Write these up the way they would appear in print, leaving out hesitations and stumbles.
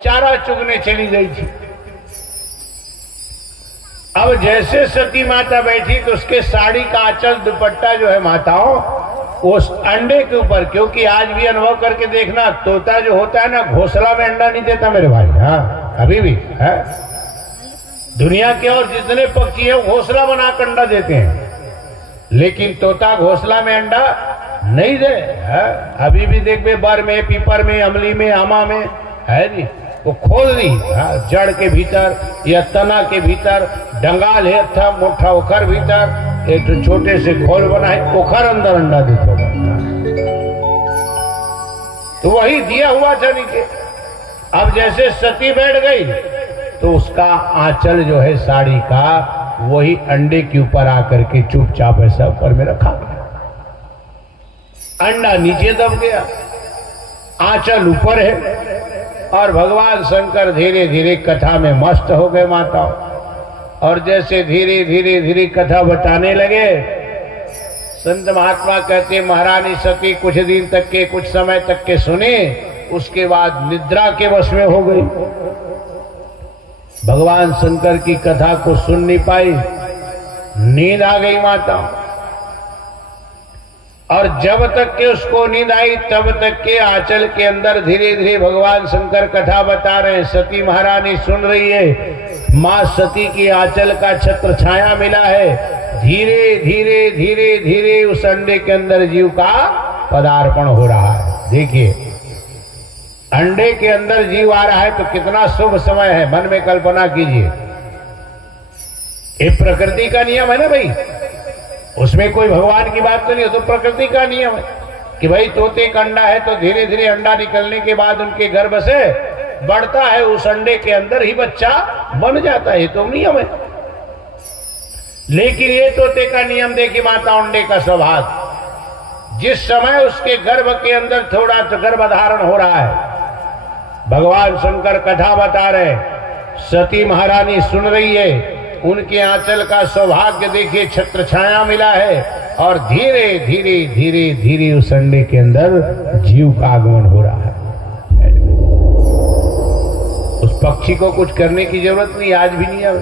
चारा चुगने चली गई थी। अब जैसे सती माता बैठी तो उसके साड़ी का आंचल दुपट्टा जो है माताओं वो अंडे के ऊपर, क्योंकि आज भी अनुभव करके देखना, तोता जो होता है ना घोंसला में अंडा नहीं देता मेरे भाई। हाँ अभी भी है दुनिया के और जितने पक्षी है घोंसला बनाकर अंडा देते हैं, लेकिन तोता घोंसला में अंडा नहीं दे। अभी भी देख बे बर में, पीपर में, अमली में, आमा में है जी, वो खोल दी जड़ के भीतर या तना के भीतर डंगाल है था मोटा ओखर भीतर एक तो छोटे से घोल बना है, ओखर अंदर अंडा देता तो वही दिया हुआ था नीचे। अब जैसे सती बैठ गई तो उसका आंचल जो है साड़ी का वही अंडे के ऊपर आकर के चुपचाप ऐसा ऊपर में रखा गया, अंडा नीचे दब गया, आंचल ऊपर है। और भगवान शंकर धीरे धीरे कथा में मस्त हो गए माताओं, और जैसे धीरे धीरे धीरे कथा बताने लगे, संत महात्मा कहते महारानी सती कुछ दिन तक के, कुछ समय तक के सुने, उसके बाद निद्रा के वश में हो गई। भगवान शंकर की कथा को सुन नहीं पाई, नींद आ गई माता। और जब तक के उसको नींद आई तब तक के आंचल के अंदर धीरे धीरे भगवान शंकर कथा बता रहे हैं। सती महारानी सुन रही है, मां सती की आंचल का छत्र छाया मिला है। धीरे धीरे धीरे धीरे उस अंडे के अंदर जीव का पदार्पण हो रहा है। देखिए अंडे के अंदर जीव आ रहा है तो कितना शुभ समय है, मन में कल्पना कीजिए। ये प्रकृति का नियम है ना भाई, उसमें कोई भगवान की बात तो नहीं है, तो प्रकृति का नियम है कि भाई तोते का अंडा है तो धीरे धीरे अंडा निकलने के बाद उनके गर्भ से बढ़ता है, उस अंडे के अंदर ही बच्चा बन जाता है, तो नियम है। लेकिन ये तोते का नियम देखिए माता, अंडे का स्वभाव, जिस समय उसके गर्भ के अंदर थोड़ा तो गर्भधारण हो रहा है, भगवान शंकर कथा बता रहे, सती महारानी सुन रही है, उनके आंचल का सौभाग्य देखिए, छत्र छाया मिला है, और धीरे धीरे धीरे धीरे उस अंडे के अंदर जीव का आगमन हो रहा है। उस पक्षी को कुछ करने की जरूरत नहीं, आज भी नहीं है।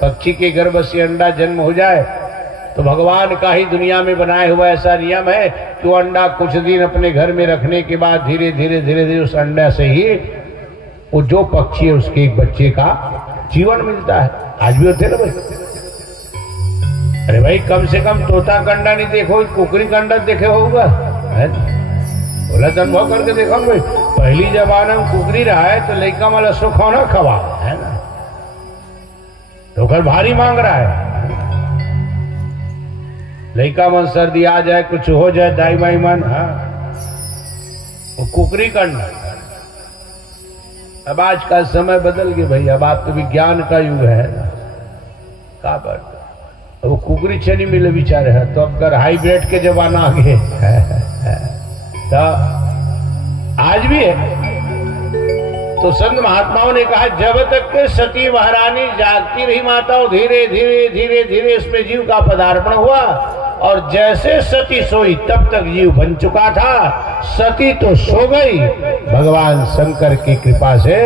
पक्षी के गर्भ से अंडा जन्म हो जाए तो भगवान का ही दुनिया में बनाया हुआ ऐसा नियम है कि वो अंडा कुछ दिन अपने घर में रखने के बाद धीरे धीरे धीरे धीरे उस अंडा से ही वो जो पक्षी है उसके एक बच्चे का जीवन मिलता है। आज भी होते ना भाई। अरे भाई कम से कम तोता का अंडा नहीं देखो, कुकरी का अंडा देखे होगा, बोला तो अनुभव करके देखो भाई। पहली जमाना में कुकरी रहा है तो लड़का वाला सुखौना खवा है ना, तो घर भारी मांग रहा है। लड़का मन सर्दी आ जाए, कुछ हो जाए, दाई माई मन, हाँ वो कुकरी का अंडा। अब आज का समय बदल गया भाई, अब आप तो विज्ञान का युग है ना, का बात। अब वो कुकरी चली मिले बेचारे है, तो अब कर हाइब्रिड के जमाना आ गए तो आज भी है। तो संत महात्माओं ने कहा जब तक के सती महारानी जागती रही माताओं, धीरे धीरे धीरे धीरे उसमें जीव का पदार्पण हुआ, और जैसे सती सोई तब तक जीव बन चुका था। सती तो सो गई, भगवान शंकर की कृपा से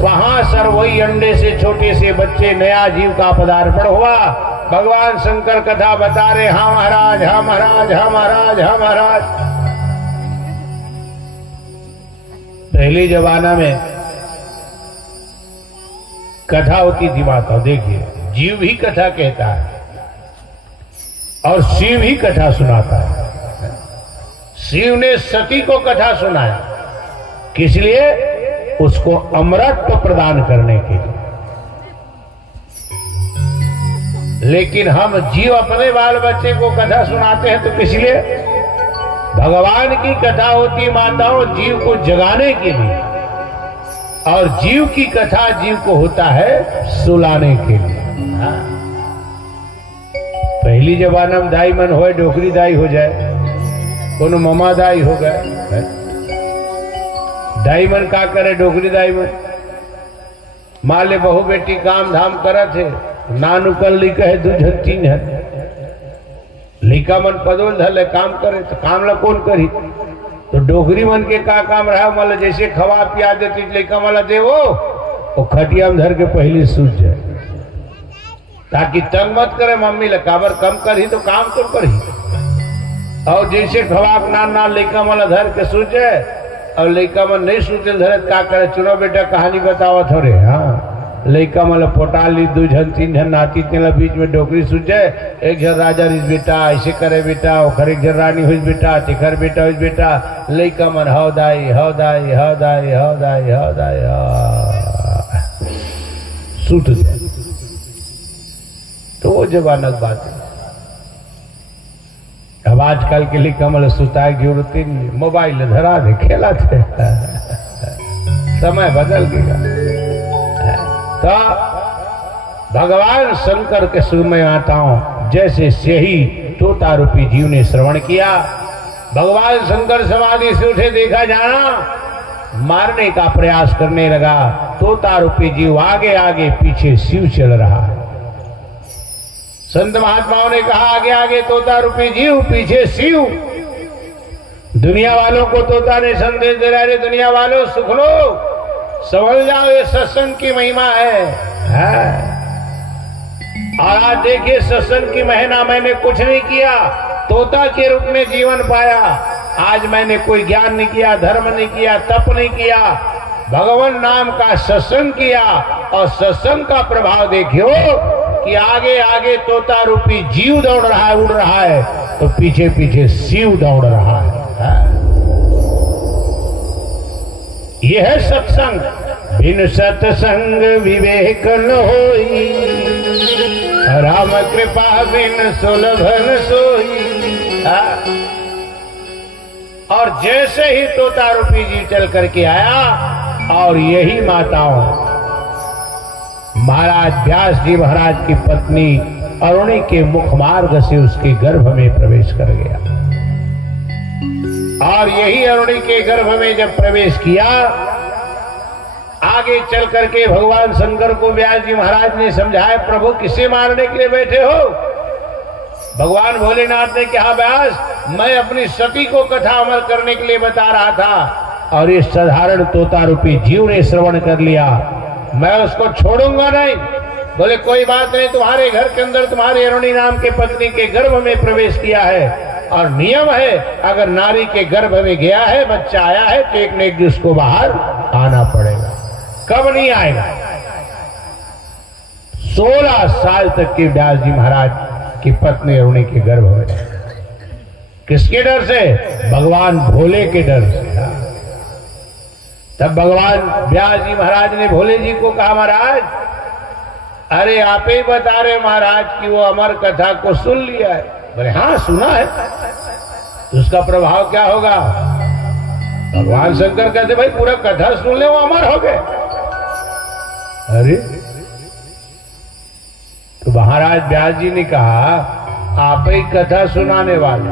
वहां सर वही अंडे से छोटे से बच्चे नया जीव का पदार्पण हुआ। भगवान शंकर कथा बता रहे, हाँ महाराज, हाँ महाराज, हाँ महाराज, हाँ महाराज। पहले जमाना में कथा होती थी माता, देखिए जीव भी कथा कहता है और शिव ही कथा सुनाता है। शिव ने सती को कथा सुनाया, किस लिए? उसको अमृत प्रदान करने के लिए। लेकिन हम जीव अपने बाल बच्चे को कथा सुनाते हैं तो किस लिए? भगवान की कथा होती माताओं जीव को जगाने के लिए, और जीव की कथा जीव को होता है सुलाने के लिए। हाँ। पहली जमाना में दाई मन हो, डोकरी दाई हो जाए, कोनो ममा दाई हो गए, दाई मन का करे, डोकरी दाई मन माले बहु बेटी काम धाम करत है, नानु कल लिखा है दू तीन है, लिखा मन पदोल धले काम करे तो काम ला कौन करी, तो डोगरी मन के का काम रहा, मतलब जैसे खवा पिया देती लड़का वाला दे वो खटिया में धर के पहले सूझ जाए, ताकि तंग मत करे मम्मी ले, काबर कम कर ही तो काम तो कर ही। और जैसे खवाक ना लड़का वाला धर के सूझ जाए, और लड़का मन नहीं सूझे धरे का करे, चुनो बेटा कहानी बताओ थोड़े। हाँ लड़का मतलब पोटा ली, 2 जन 3 जन नाती तेला बीच में डोकरी सूझ जाए, एक जन राजा रिस बेटा ऐसे करे बेटा, ओखर एक जन रानी हुई बेटा, तिखर बेटा हुई बेटा, लड़का मन हौ दाई हौ दाई हौ दाई हौ दाई हौ दाई सूट जाए। तो वो जवानक बात है। अब आजकल के लिए कमल सुताए की जरूरत ही नहीं, मोबाइल धरा दे खेला थे समय बदल गया। तो भगवान शंकर के सुर में आता हूं, जैसे से ही तोता रूपी जीव ने श्रवण किया, भगवान शंकर समाधि से उठे, देखा जाना मारने का प्रयास करने लगा। तोता रूपी जीव आगे आगे पीछे शिव चल रहा है। संत महात्माओं ने कहा आगे आगे तोता रूपी जीव, पीछे शिव। दुनिया वालों को तोता ने संदेश दे रहा है, दुनिया वालों सुख लो, समझ जाओ ये सत्संग की महिमा है। और आज देखिए सत्संग की महिमा, मैंने कुछ नहीं किया, तोता के रूप में जीवन पाया। आज मैंने कोई ज्ञान नहीं किया, धर्म नहीं किया, तप नहीं किया, भगवान नाम का सत्संग किया। और सत्संग का प्रभाव देखियो कि आगे आगे तोता रूपी जीव दौड़ रहा है, उड़ रहा है, तो पीछे पीछे शिव दौड़ रहा है। यह है सत्संग। बिन सत्संग विवेक न होई, राम कृपा बिन सुलभन सोई। और जैसे ही तोता रूपी जी चल करके आया, और यही माताओं महाराज व्यास जी महाराज की पत्नी अरुणी के मुख मार्ग से उसके गर्भ में प्रवेश कर गया। और यही अरुणी के गर्भ में जब प्रवेश किया, आगे चल करके भगवान शंकर को व्यास जी महाराज ने समझाया, प्रभु किसे मारने के लिए बैठे हो? भगवान भोलेनाथ ने कहा, व्यास मैं अपनी सती को कथा अमल करने के लिए बता रहा था, और इस साधारण तोता रूपी जीव ने श्रवण कर लिया, मैं उसको छोड़ूंगा नहीं। बोले कोई बात नहीं, तुम्हारे घर के अंदर तुम्हारी अरुणी नाम के पत्नी के गर्भ में प्रवेश किया है, और नियम है अगर नारी के गर्भ में गया है, बच्चा आया है, तो एक न एक दिन उसको बाहर आना पड़ेगा। कब नहीं आएगा? 16 साल तक के व्यास जी महाराज की पत्नी अरुणी के गर्भ में। किसके डर से? भगवान भोले के डर से। तब भगवान व्यास जी महाराज ने भोले जी को कहा, महाराज अरे आप ही बता रहे महाराज कि वो अमर कथा को सुन लिया है। बोले हाँ सुना है। तो उसका प्रभाव क्या होगा? भगवान शंकर कहते भाई पूरा कथा सुन ले, वो अमर हो गए। अरे तो महाराज व्यास जी ने कहा, आप ही कथा सुनाने वाले,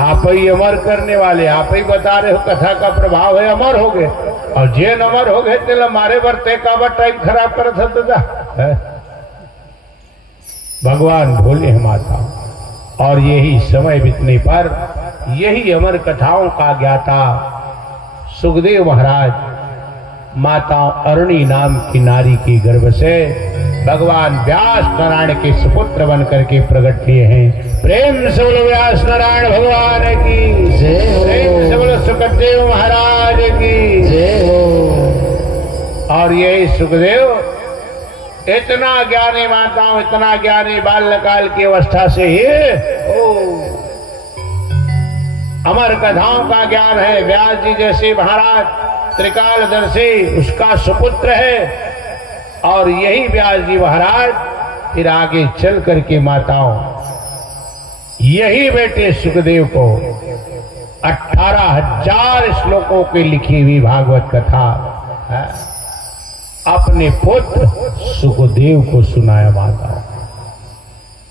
आप ही अमर करने वाले, आप ही बता रहे हो कथा का प्रभाव है, अमर हो गए। और जे अमर हो गए तेल मारे बरते का टाइम खराब कर सकता भगवान भोले माता। और यही समय बीतने पर यही अमर कथाओं का ज्ञाता सुखदेव महाराज माता अरुणी नाम की नारी की गर्भ से भगवान व्यास नारायण के सुपुत्र बन करके प्रकट किए हैं। प्रेम से बोलो व्यास नारायण भगवान की जय हो, प्रेम से बोलो सुखदेव महाराज की जय हो। और यही सुखदेव इतना ज्ञानी माताओं, इतना ज्ञानी बाल्यकाल की अवस्था से ही अमर कथाओं का ज्ञान है। व्यास जी जैसे महाराज त्रिकालदर्शी उसका सुपुत्र है। और यही व्यास जी महाराज फिर आगे चल करके माताओं यही बेटे सुखदेव को 18,000 श्लोकों की लिखी हुई भागवत कथा है अपने पुत्र सुखदेव को सुनाया माता।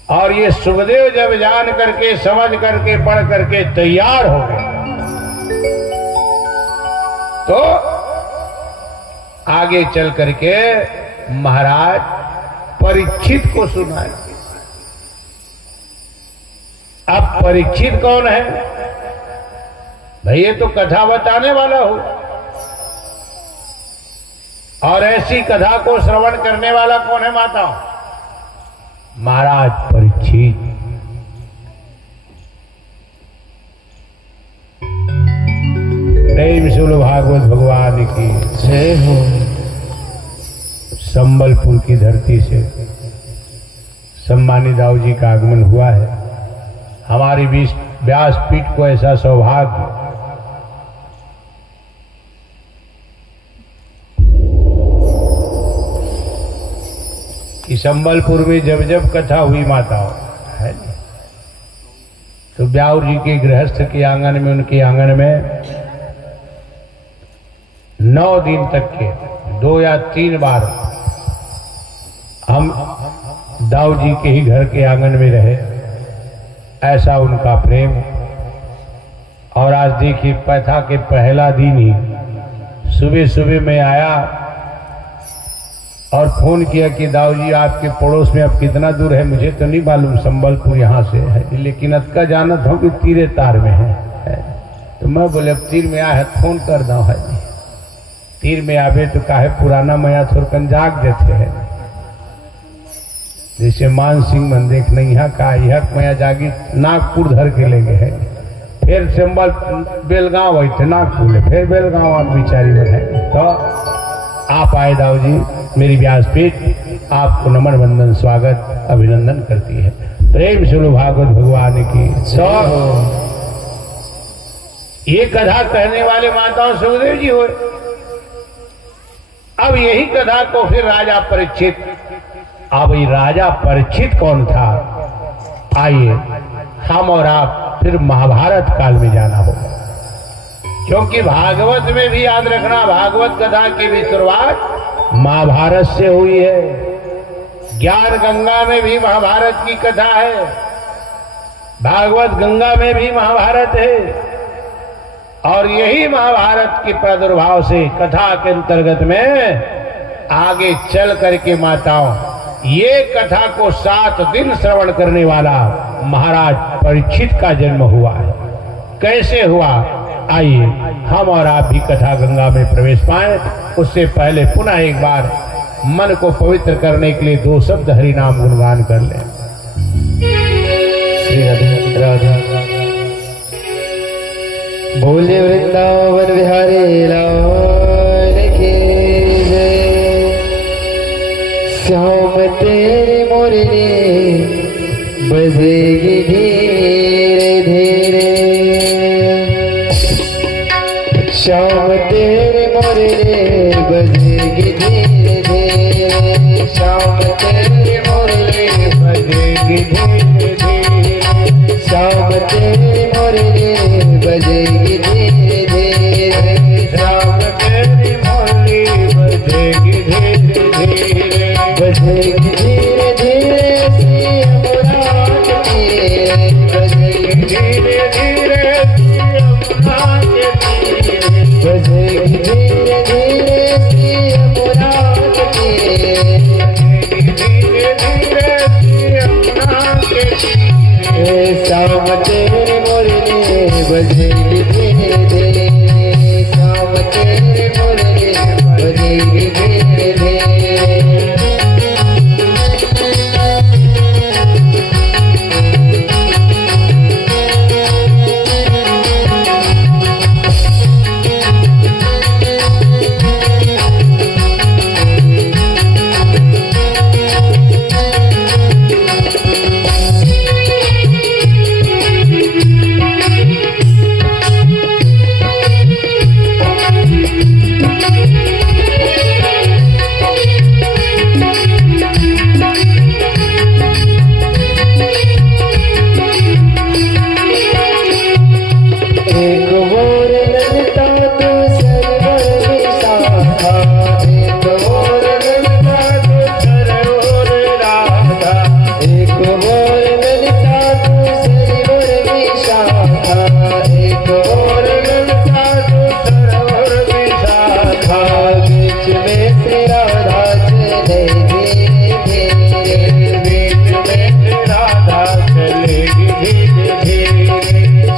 और ये सुखदेव जब जान करके समझ करके पढ़ करके तैयार हो गए तो आगे चल करके महाराज परीक्षित को सुनाया। अब परीक्षित कौन है? भाई ये तो कथा बताने वाला हो, और ऐसी कथा को श्रवण करने वाला कौन है माता? महाराज परीक्षित। प्रेम से भागवत भगवान की जय हो। संबलपुर की धरती से सम्मानित दाऊ जी का आगमन हुआ है। हमारी व्यासपीठ को ऐसा सौभाग्य कि संबलपुर में जब जब कथा हुई माताओं है तो ब्याऊर जी के गृहस्थ के आंगन में, उनके आंगन में 9 दिन तक के 2 या 3 बार हम दाऊ जी के ही घर के आंगन में रहे। ऐसा उनका प्रेम। और आज देखिए कथा के पहला दिन ही सुबह सुबह मैं आया और फोन किया कि दाऊ जी आपके पड़ोस में अब कितना दूर है, मुझे तो नहीं मालूम, संबलपुर यहाँ से है, लेकिन अतका जाना था कि तीरे तार में है। तो मैं बोले अब तीर में आया है फोन कर दो है। तीर में आवे तो काहे पुराना मया थोड़कन जाग देते हैं, जैसे मान सिंह मन देख नहीं यहाँ का यह मया जागी नागपुर धर के ले गए हैं। फिर संबल बेलगांव आई थे नागपुर, फिर बेलगांव आप बिचारी बनाए। तो आप आए दाऊ जी, मेरी व्यासपीठ आपको नमन वंदन स्वागत अभिनंदन करती है। प्रेम से भागवत भगवान की ये कथा कहने वाले माताओं सुखदेव जी हुए। अब यही कथा को फिर राजा परीक्षित, अब ये राजा परीक्षित कौन था? आइए हम और आप फिर महाभारत काल में जाना होगा, क्योंकि भागवत में भी याद रखना भागवत कथा की भी शुरुआत महाभारत से हुई है। ज्ञान गंगा में भी महाभारत की कथा है, भागवत गंगा में भी महाभारत है। और यही महाभारत के प्रादुर्भाव से कथा के अंतर्गत में आगे चल करके माताओं ये कथा को 7 दिन श्रवण करने वाला महाराज परीक्षित का जन्म हुआ है। कैसे हुआ? आइए हम और आप भी कथा गंगा में प्रवेश पाएं। उससे पहले पुनः एक बार मन को पवित्र करने के लिए 2 शब्द हरि नाम गुणगान कर लें। श्री राधा राधा बोले वृंदावन बिहारी लाल की जय। श्याम तेरी मुरली बजेगी धीरे धीरे, श्याम तेरी मुरली बजेगी धीरे धीरे, श्याम तेरी मुरली बजेगी धीरे धीरे, श्याम तेरी मुरली बजेगी धीरे धीरे, श्याम तेरी मुरली बजेगी धीरे धीरे, बजेगी धीरे धीरे यमुना के तीरे, बजेगी धीरे धीरे यमुना के तीरे, बजेगी धीरे धीरे यमुना के तीरे, धीरे धीरे यमुना के तीरे, श्याम तेरी मुरली बजेगी धीरे धीरे, श्याम तेरी मुरली बजेगी धीरे धीरे।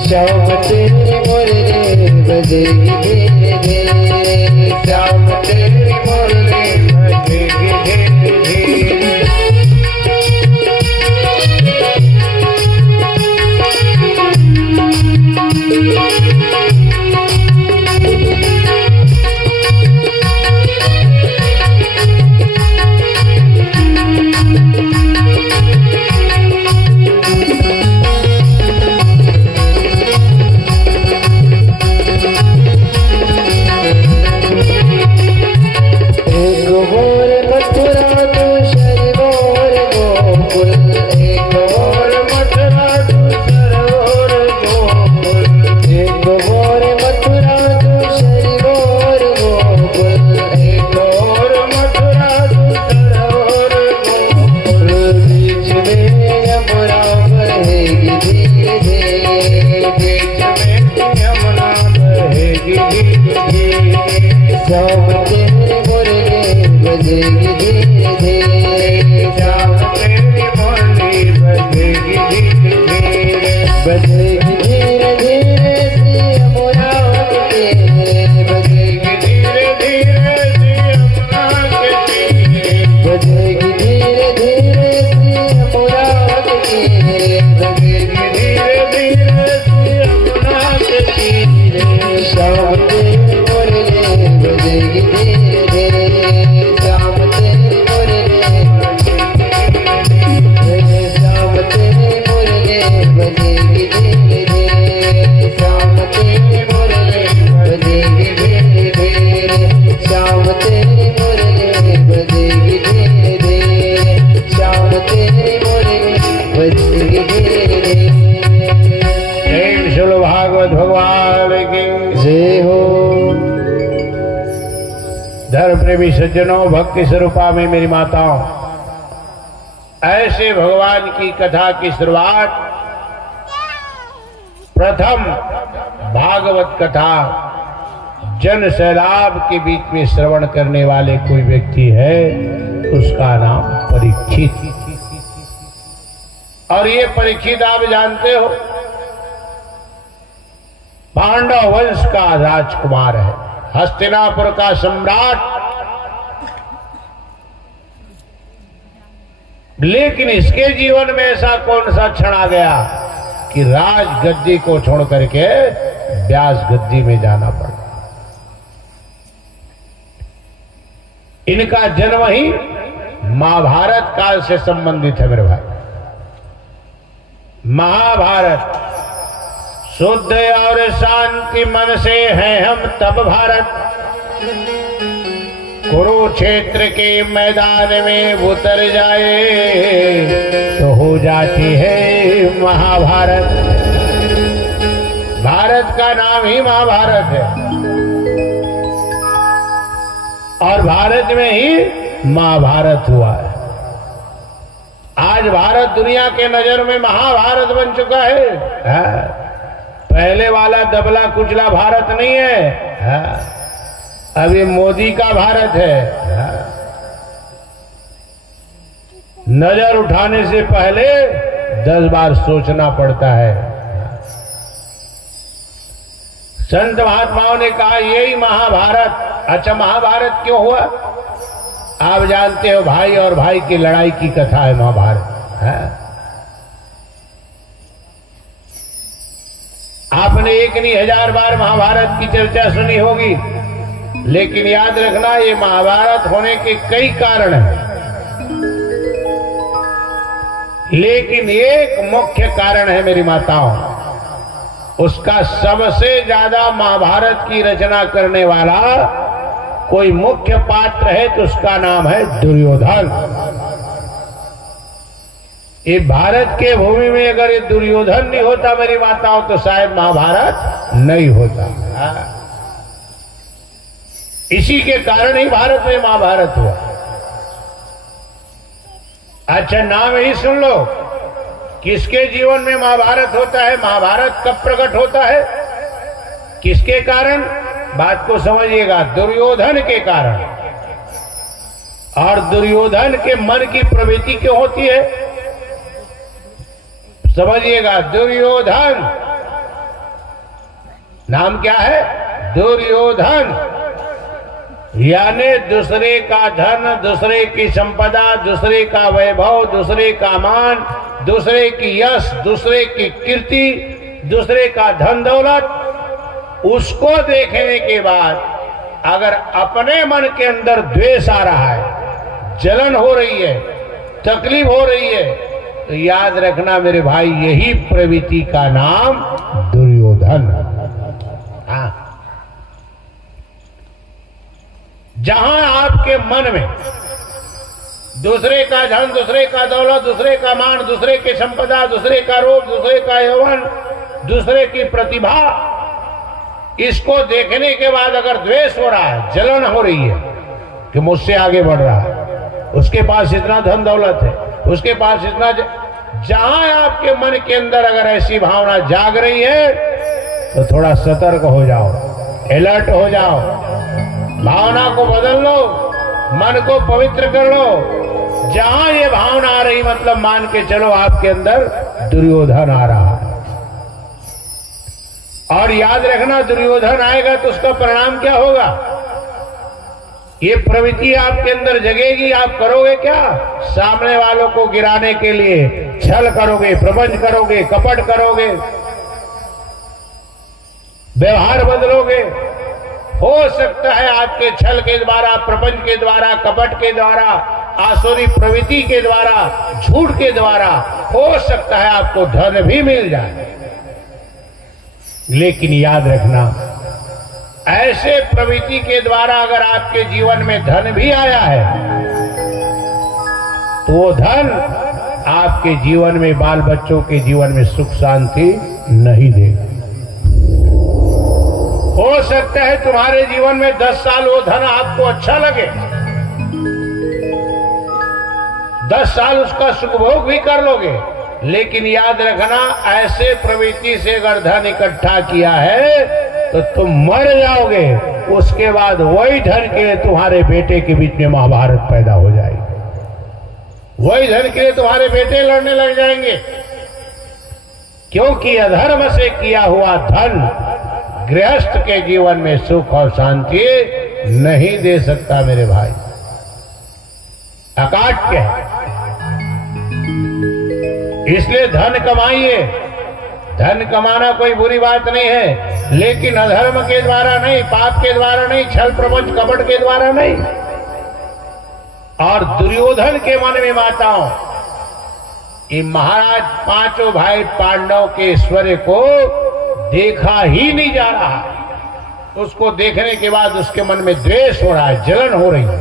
श्याम तेरी मुरली बजेगी धीरे धीरे, श्याम तेरी मुरली बजेगी धीरे धीरे, बजेगी धीरे धीरे श्री अमरावत के, बजेगी धीरे धीरे श्री यमुना के तीरे, बजेगी धीरे धीरे श्री अमरावत के, बजेगी धीरे धीरे श्री यमुना के तीरे, श्याम तेरी मुरली बजेगी धीरे धीरे, श्याम तेरी मुरली, श्याम तेरी मुरली बजेगी धीरे धीरे, श्याम तेरी मुरली बजेगी धीरे धीरे, श्याम तेरी मुरली बजेगी धीरे धीरे, श्याम तेरी मुरली बजेगी धीरे धीरे। जय श्री भागवत भगवान की जय हो। धर्म प्रेमी सज्जनों, भक्ति स्वरूपा में मेरी माताओं, ऐसे भगवान की कथा की शुरुआत प्रथम भागवत कथा जन सैलाब के बीच में श्रवण करने वाले कोई व्यक्ति है, उसका नाम परीक्षित। और ये परीक्षित आप जानते हो पांडव वंश का राजकुमार है, हस्तिनापुर का सम्राट। लेकिन इसके जीवन में ऐसा कौन सा क्षण आ गया कि राज गद्दी को छोड़ करके व्यास गद्दी में जाना पड़ा। इनका जन्म ही महाभारत काल से संबंधित है मेरे भाई। महाभारत शुद्ध और शांति मन से हैं हम तब भारत, कुरुक्षेत्र के मैदान में उतर जाए तो हो जाती है महाभारत। भारत का नाम ही महाभारत है और भारत में ही महाभारत हुआ है। आज भारत दुनिया के नजर में महाभारत बन चुका है। पहले वाला दबला कुचला भारत नहीं है, अभी मोदी का भारत है। नजर उठाने से पहले 10 बार सोचना पड़ता है। संत महात्माओं ने कहा यही महाभारत। अच्छा, महाभारत क्यों हुआ? आप जानते हो, भाई और भाई की लड़ाई की कथा है महाभारत। आपने एक नहीं 1000 बार महाभारत की चर्चा सुनी होगी, लेकिन याद रखना ये महाभारत होने के कई कारण हैं, लेकिन एक मुख्य कारण है मेरी माताओं, उसका सबसे ज्यादा महाभारत की रचना करने वाला कोई मुख्य पात्र है तो उसका नाम है दुर्योधन। ये भारत के भूमि में अगर ये दुर्योधन नहीं होता मेरी माताओं तो शायद महाभारत नहीं होता। इसी के कारण ही भारत में महाभारत हुआ। अच्छा, नाम ही सुन लो, किसके जीवन में महाभारत होता है? महाभारत कब प्रकट होता है? किसके कारण? बात को समझिएगा, दुर्योधन के कारण। और दुर्योधन के मन की प्रवृत्ति क्यों होती है? समझिएगा, दुर्योधन नाम क्या है? दुर्योधन, यानी दूसरे का धन, दूसरे की संपदा, दूसरे का वैभव, दूसरे का मान, दूसरे की यश, दूसरे की कीर्ति, दूसरे का धन दौलत, उसको देखने के बाद अगर अपने मन के अंदर द्वेष आ रहा है, जलन हो रही है, तकलीफ हो रही है, तो याद रखना मेरे भाई, यही प्रवृत्ति का नाम दुर्योधन। हाँ, जहां आपके मन में दूसरे का धन, दूसरे का दौलत, दूसरे का मान, दूसरे की संपदा, दूसरे का रूप, दूसरे का यौवन, दूसरे की प्रतिभा, इसको देखने के बाद अगर द्वेष हो रहा है, जलन हो रही है कि मुझसे आगे बढ़ रहा है, उसके पास इतना धन दौलत है, उसके पास इतना, जहां आपके मन के अंदर अगर ऐसी भावना जाग रही है तो थोड़ा सतर्क हो जाओ, अलर्ट हो जाओ, भावना को बदल लो, मन को पवित्र कर लो। जहां ये भावना आ रही मतलब मान के चलो आपके अंदर दुर्योधन आ रहा है। और याद रखना दुर्योधन आएगा तो उसका परिणाम क्या होगा? ये प्रवृत्ति आपके अंदर जगेगी। आप करोगे क्या? सामने वालों को गिराने के लिए छल करोगे, प्रपंच करोगे, कपट करोगे, व्यवहार बदलोगे। हो सकता है आपके छल के द्वारा, प्रपंच के द्वारा, कपट के द्वारा, आसुरी प्रवृत्ति के द्वारा, झूठ के द्वारा हो सकता है आपको धन भी मिल जाए। लेकिन याद रखना, ऐसे प्रवृत्ति के द्वारा अगर आपके जीवन में धन भी आया है तो वो धन आपके जीवन में, बाल बच्चों के जीवन में सुख शांति नहीं देगा। हो सकता है तुम्हारे जीवन में 10 साल वो धन आपको अच्छा लगे, 10 साल उसका सुखभोग भी कर लोगे, लेकिन याद रखना ऐसे प्रवृत्ति से अगर धन इकट्ठा किया है तो तुम मर जाओगे। उसके बाद वही धन के लिए तुम्हारे बेटे के बीच में महाभारत पैदा हो जाएगी। वही धन के लिए तुम्हारे बेटे लड़ने लग जाएंगे, क्योंकि अधर्म से किया हुआ धन गृहस्थ के जीवन में सुख और शांति नहीं दे सकता मेरे भाई। अकाट्य है। इसलिए धन कमाइए। धन कमाना कोई बुरी बात नहीं है, लेकिन अधर्म के द्वारा नहीं, पाप के द्वारा नहीं, छल प्रपंच कपट के द्वारा नहीं। और दुर्योधन के मन में माताओं, ये महाराज पांचों भाई पांडव के ऐश्वर्य को देखा ही नहीं जा रहा। उसको देखने के बाद उसके मन में द्वेष हो रहा है, जलन हो रही है।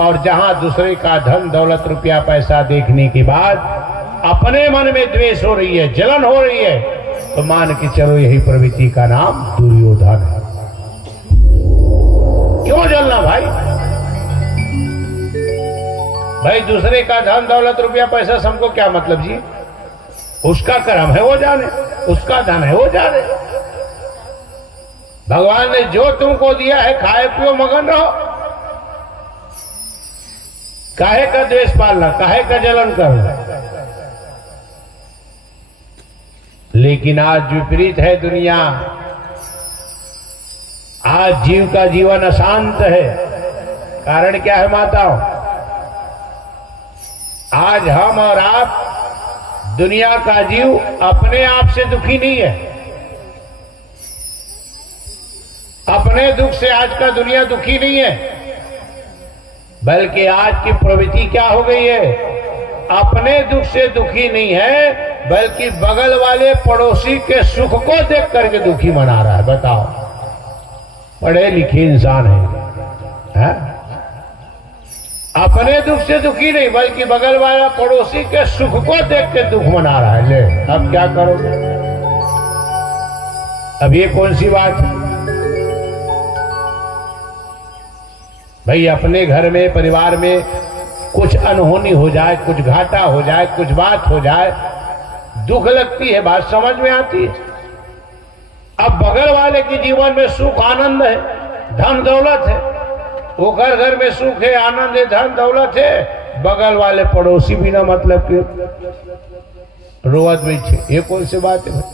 और जहां दूसरे का धन दौलत रुपया पैसा देखने के बाद अपने मन में द्वेष हो रही है, जलन हो रही है, तो मान के चलो यही प्रवृत्ति का नाम दुर्योधन है। क्यों जलना भाई? भाई दूसरे का धन दौलत रुपया पैसा से हमको क्या मतलब जी? उसका कर्म है वो जाने, उसका धन है वो जाने। भगवान ने जो तुमको दिया है खाए पियो मगन रहो। काहे का द्वेष पालना, काहे का जलन करना? लेकिन आज विपरीत है दुनिया। आज जीव का जीवन अशांत है। कारण क्या है माताओं? आज हम और आप, दुनिया का जीव अपने आप से दुखी नहीं है। अपने दुख से आज का दुनिया दुखी नहीं है, बल्कि आज की प्रवृत्ति क्या हो गई है? अपने दुख से दुखी नहीं है, बल्कि बगल वाले पड़ोसी के सुख को देख करके दुखी मना रहा है। बताओ, पढ़े लिखे इंसान है? अपने दुख से दुखी नहीं, बल्कि बगल वाला पड़ोसी के सुख को देख के दुख मना रहा है। ले, अब क्या करोगे? अब ये कौन सी बात है भाई? अपने घर में, परिवार में कुछ अनहोनी हो जाए, कुछ घाटा हो जाए, कुछ बात हो जाए, दुख लगती है, बात समझ में आती है। अब बगल वाले के जीवन में सुख आनंद है, धन दौलत है, वो घर में सुख है, आनंद है, धन दौलत है, बगल वाले पड़ोसी बिना मतलब के रोवत बैठे। ये कौन सी बात है भाई?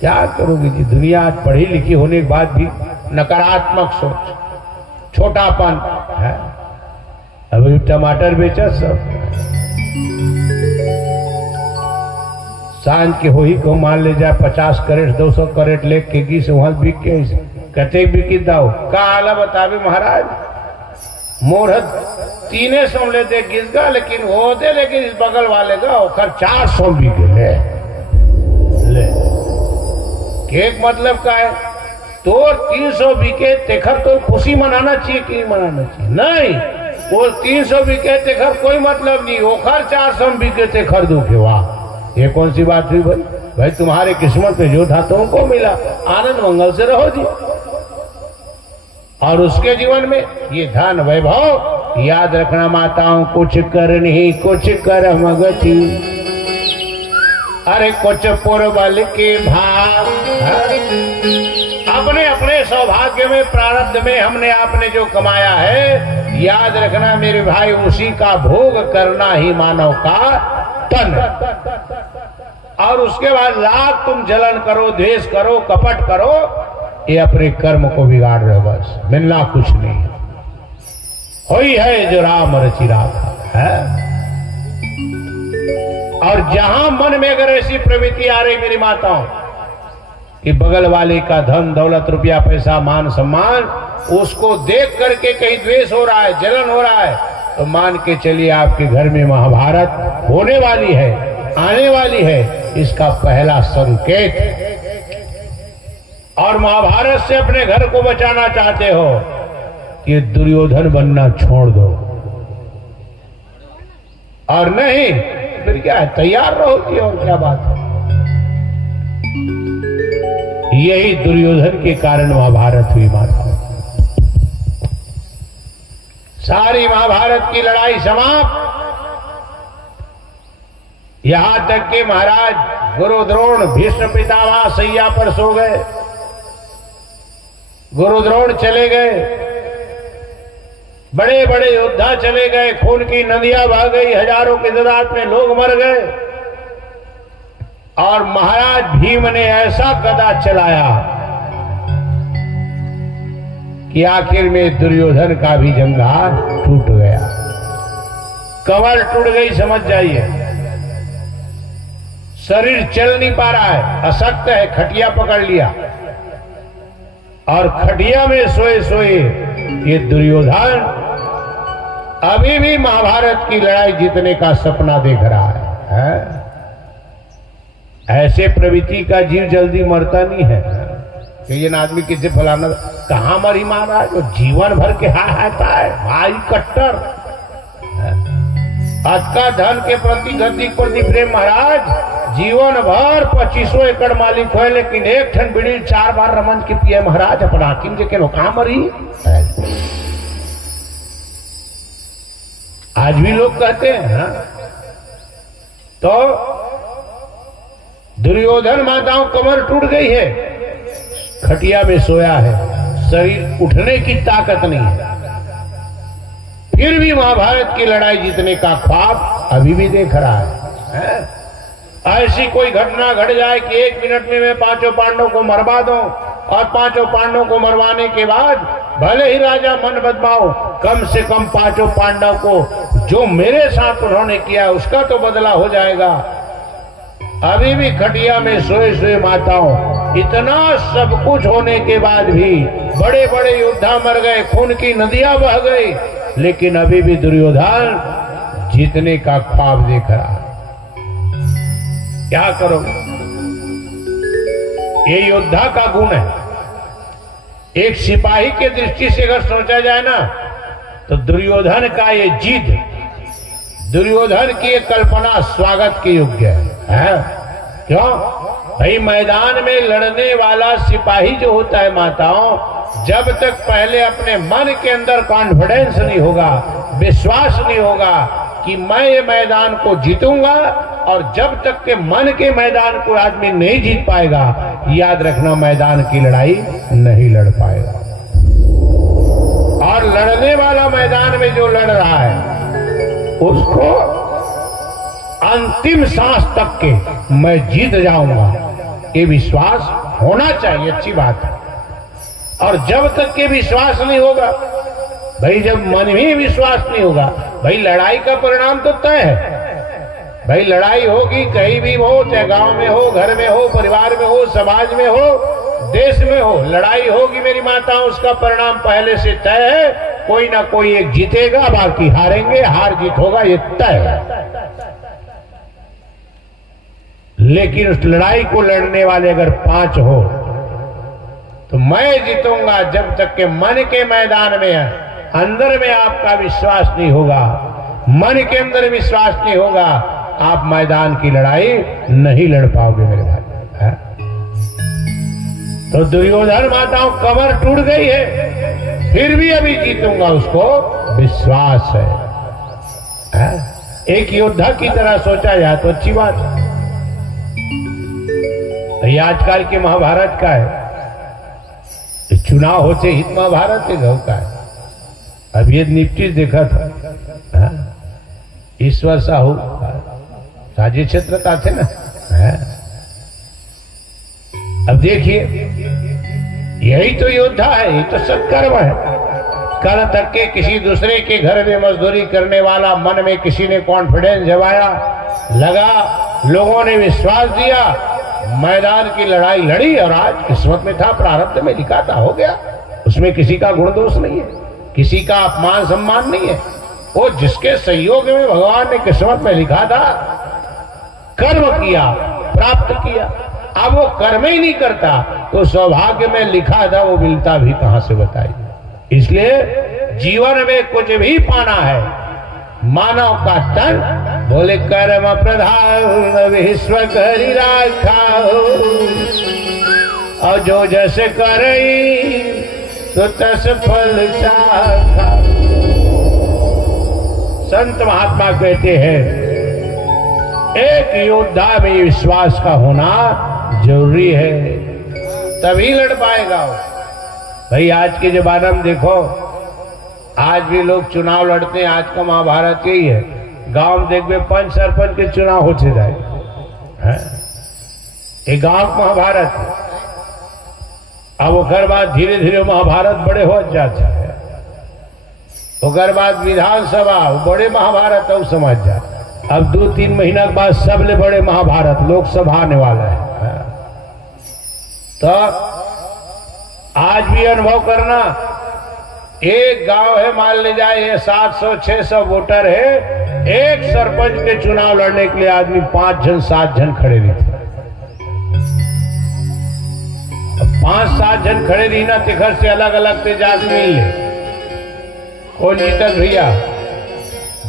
क्या करोगे जी? दुनिया आज पढ़ी लिखी होने के बाद भी नकारात्मक सोच, छोटापन है। अभी टमाटर बेचा सब, सांझ के हो ही को मान ले जाए 50 कैरेट 200 कैरेट ले के गी से वहां बिक के कते बिकी दाओ का आला बतावे महाराज। मोर 300 लेते गिसगा, लेकिन वो दे, लेकिन इस बगल वाले का ओखर 400 बिके। ले केक मतलब का है? तो 300 बिके तेखर तो खुशी मनाना चाहिए कि नहीं मनाना चाहिए? नहीं, वो 300 बिके तेखर कोई मतलब नहीं, ओखर 400 बिके तेखर दुखे। वाह, ये कौन सी बात हुई भाई? भाई तुम्हारे किस्मत में जो था तुमको मिला, आनंद मंगल से रहो जी। और उसके जीवन में ये धन वैभव, याद रखना माताओं, कुछ कर नहीं कुछ कर्म गति, अरे कुछ पुरबल के भाग। अब अपने अपने सौभाग्य में, प्रारब्ध में हमने आपने जो कमाया है, याद रखना मेरे भाई, उसी का भोग करना ही मानव का तन। और उसके बाद लाख तुम जलन करो, द्वेष करो, कपट करो, ये अपने कर्म को बिगाड़ रहे हो, बस मिलना कुछ नहीं है। होई है जो राम रचि राखा है। और जहां मन में अगर ऐसी प्रवृत्ति आ रही मेरी माताओं कि बगल वाले का धन दौलत रुपया पैसा मान सम्मान, उसको देख करके कहीं द्वेष हो रहा है, जलन हो रहा है, तो मान के चलिए आपके घर में महाभारत होने वाली है, आने वाली है। इसका पहला संकेत। और महाभारत से अपने घर को बचाना चाहते हो, ये दुर्योधन बनना छोड़ दो। और नहीं फिर क्या है, तैयार रहो कि और क्या बात है। यही दुर्योधन के कारण महाभारत हुई माता। सारी महाभारत की लड़ाई समाप्त। यहां तक कि महाराज गुरु द्रोण भीष्म पितामह सैया पर सो गए। गुरु द्रोण चले गए, बड़े बड़े योद्धा चले गए, खून की नदियां बह गई, हजारों की तादाद में लोग मर गए। और महाराज भीम ने ऐसा गदा चलाया कि आखिर में दुर्योधन का भी जंघा टूट गया, कमर टूट गई, समझ जाइए। शरीर चल नहीं पा रहा है, अशक्त है, खटिया पकड़ लिया। और खटिया में सोए सोए ये दुर्योधन अभी भी महाभारत की लड़ाई जीतने का सपना देख रहा है? ऐसे प्रवृत्ति का जीव जल्दी मरता नहीं है। ये आदमी किसी फलाना कहां मरी महाराज, जो जीवन भर के हाता है भाई कट्टर। आज का धन के प्रति गति प्रति प्रेम महाराज, जीवन भर 2500 एकड़ मालिक हो, लेकिन एक ठन बीड़ी 4 बार रमन की पिए महाराज अपना हाकिम जी के लो कहां मरी। आज भी लोग कहते हैं। हाँ? तो दुर्योधन माताओं कमर टूट गई है, खटिया में सोया है, शरीर उठने की ताकत नहीं है, फिर भी महाभारत की लड़ाई जीतने का ख्वाब अभी भी देख रहा है? ऐसी कोई घटना घट जाए कि 1 मिनट में मैं 5 पांडवों को मरवा दूं, और 5 पांडवों को मरवाने के बाद भले ही राजा मन बदमाओ, कम से कम 5 पांडव को जो मेरे साथ उन्होंने किया उसका तो बदला हो जाएगा। अभी भी खटिया में सोए सोए माताओं, इतना सब कुछ होने के बाद भी बड़े बड़े योद्धा मर गए, खून की नदियां बह गई, लेकिन अभी भी दुर्योधन जीतने का ख्वाब देख रहा है। क्या करोगे? ये योद्धा का गुण है। एक सिपाही के दृष्टि से अगर सोचा जाए ना, तो दुर्योधन का ये जिद, दुर्योधन की ये कल्पना स्वागत के योग्य है। क्यों भाई? मैदान में लड़ने वाला सिपाही जो होता है माताओं, जब तक पहले अपने मन के अंदर कॉन्फिडेंस नहीं होगा, विश्वास नहीं होगा कि मैं ये मैदान को जीतूंगा, और जब तक के मन के मैदान को आदमी नहीं जीत पाएगा, याद रखना मैदान की लड़ाई नहीं लड़ पाएगा। और लड़ने वाला मैदान में जो लड़ रहा है उसको अंतिम सांस तक के मैं जीत जाऊंगा, ये विश्वास होना चाहिए। अच्छी बात है। और जब तक के विश्वास नहीं होगा भाई, जब मन ही विश्वास नहीं होगा भाई, लड़ाई का परिणाम तो तय है। भाई लड़ाई होगी कहीं भी हो, चाहे गांव में हो, घर में हो, परिवार में हो, समाज में हो, देश में हो, लड़ाई होगी मेरी माता, उसका परिणाम पहले से तय है। कोई ना कोई एक जीतेगा, बाकी हारेंगे, हार जीत होगा, ये तय है। लेकिन उस लड़ाई को लड़ने वाले अगर 5 हो तो मैं जीतूंगा, जब तक के मन के मैदान में है, अंदर में आपका विश्वास नहीं होगा, मन के अंदर विश्वास नहीं होगा, आप मैदान की लड़ाई नहीं लड़ पाओगे मेरे भाई। तो दुर्योधन माताओं कमर टूट गई है, फिर भी अभी जीतूंगा, उसको विश्वास है। एक योद्धा की तरह सोचा जाए तो अच्छी बात है। ये आजकल के महाभारत का है। चुनाव होते हित महाभारत के गाँव का है। अब ये निपटी देखा था, हाँ? ईश्वर साहू साझे क्षेत्र का थे ना, हाँ? अब देखिए यही तो योद्धा है, यही तो सत्कर्म है। कल तक के किसी दूसरे के घर में मजदूरी करने वाला मन में किसी ने कॉन्फिडेंस जमाया, लगा, लोगों ने विश्वास दिया, मैदान की लड़ाई लड़ी और आज किस्मत में था, प्रारब्ध में लिखा था, हो गया। उसमें किसी का गुण दोष नहीं है, किसी का अपमान सम्मान नहीं है। वो जिसके सहयोग में भगवान ने किस्मत में लिखा था, कर्म किया, प्राप्त किया। अब वो कर्म ही नहीं करता तो सौभाग्य में लिखा था वो मिलता भी कहां से बताइए। इसलिए जीवन में कुछ भी पाना है, मानव का तन, बोले कर्म प्रधान विश्व करी राखा, और जो जैसे करई तो तस फल चाखा। संत महात्मा कहते हैं एक योद्धा में विश्वास का होना जरूरी है, तभी लड़ पाएगा वो। भाई आज के जमाने में देखो, आज भी लोग चुनाव लड़ते हैं, आज का महाभारत यही है। गांव में देखो पंच सरपंच के चुनाव होते जाए, ये गांव का महाभारत है। अब उसके बाद धीरे धीरे महाभारत बड़े हो जाते हैं, उसके बाद विधानसभा बड़े महाभारत है, समझ जा। अब 2-3 महीना के बाद सबले बड़े महाभारत लोकसभा आने वाला है। तो आज भी अनुभव करना, एक गांव है, मान ले जाए 700-600 वोटर है, एक सरपंच के चुनाव लड़ने के लिए आदमी 5-7 जन खड़े नहीं थे। 5-7 जन खड़े रही ना, तिखर से अलग अलग से जाके मिल ले, कौन जीतत भैया?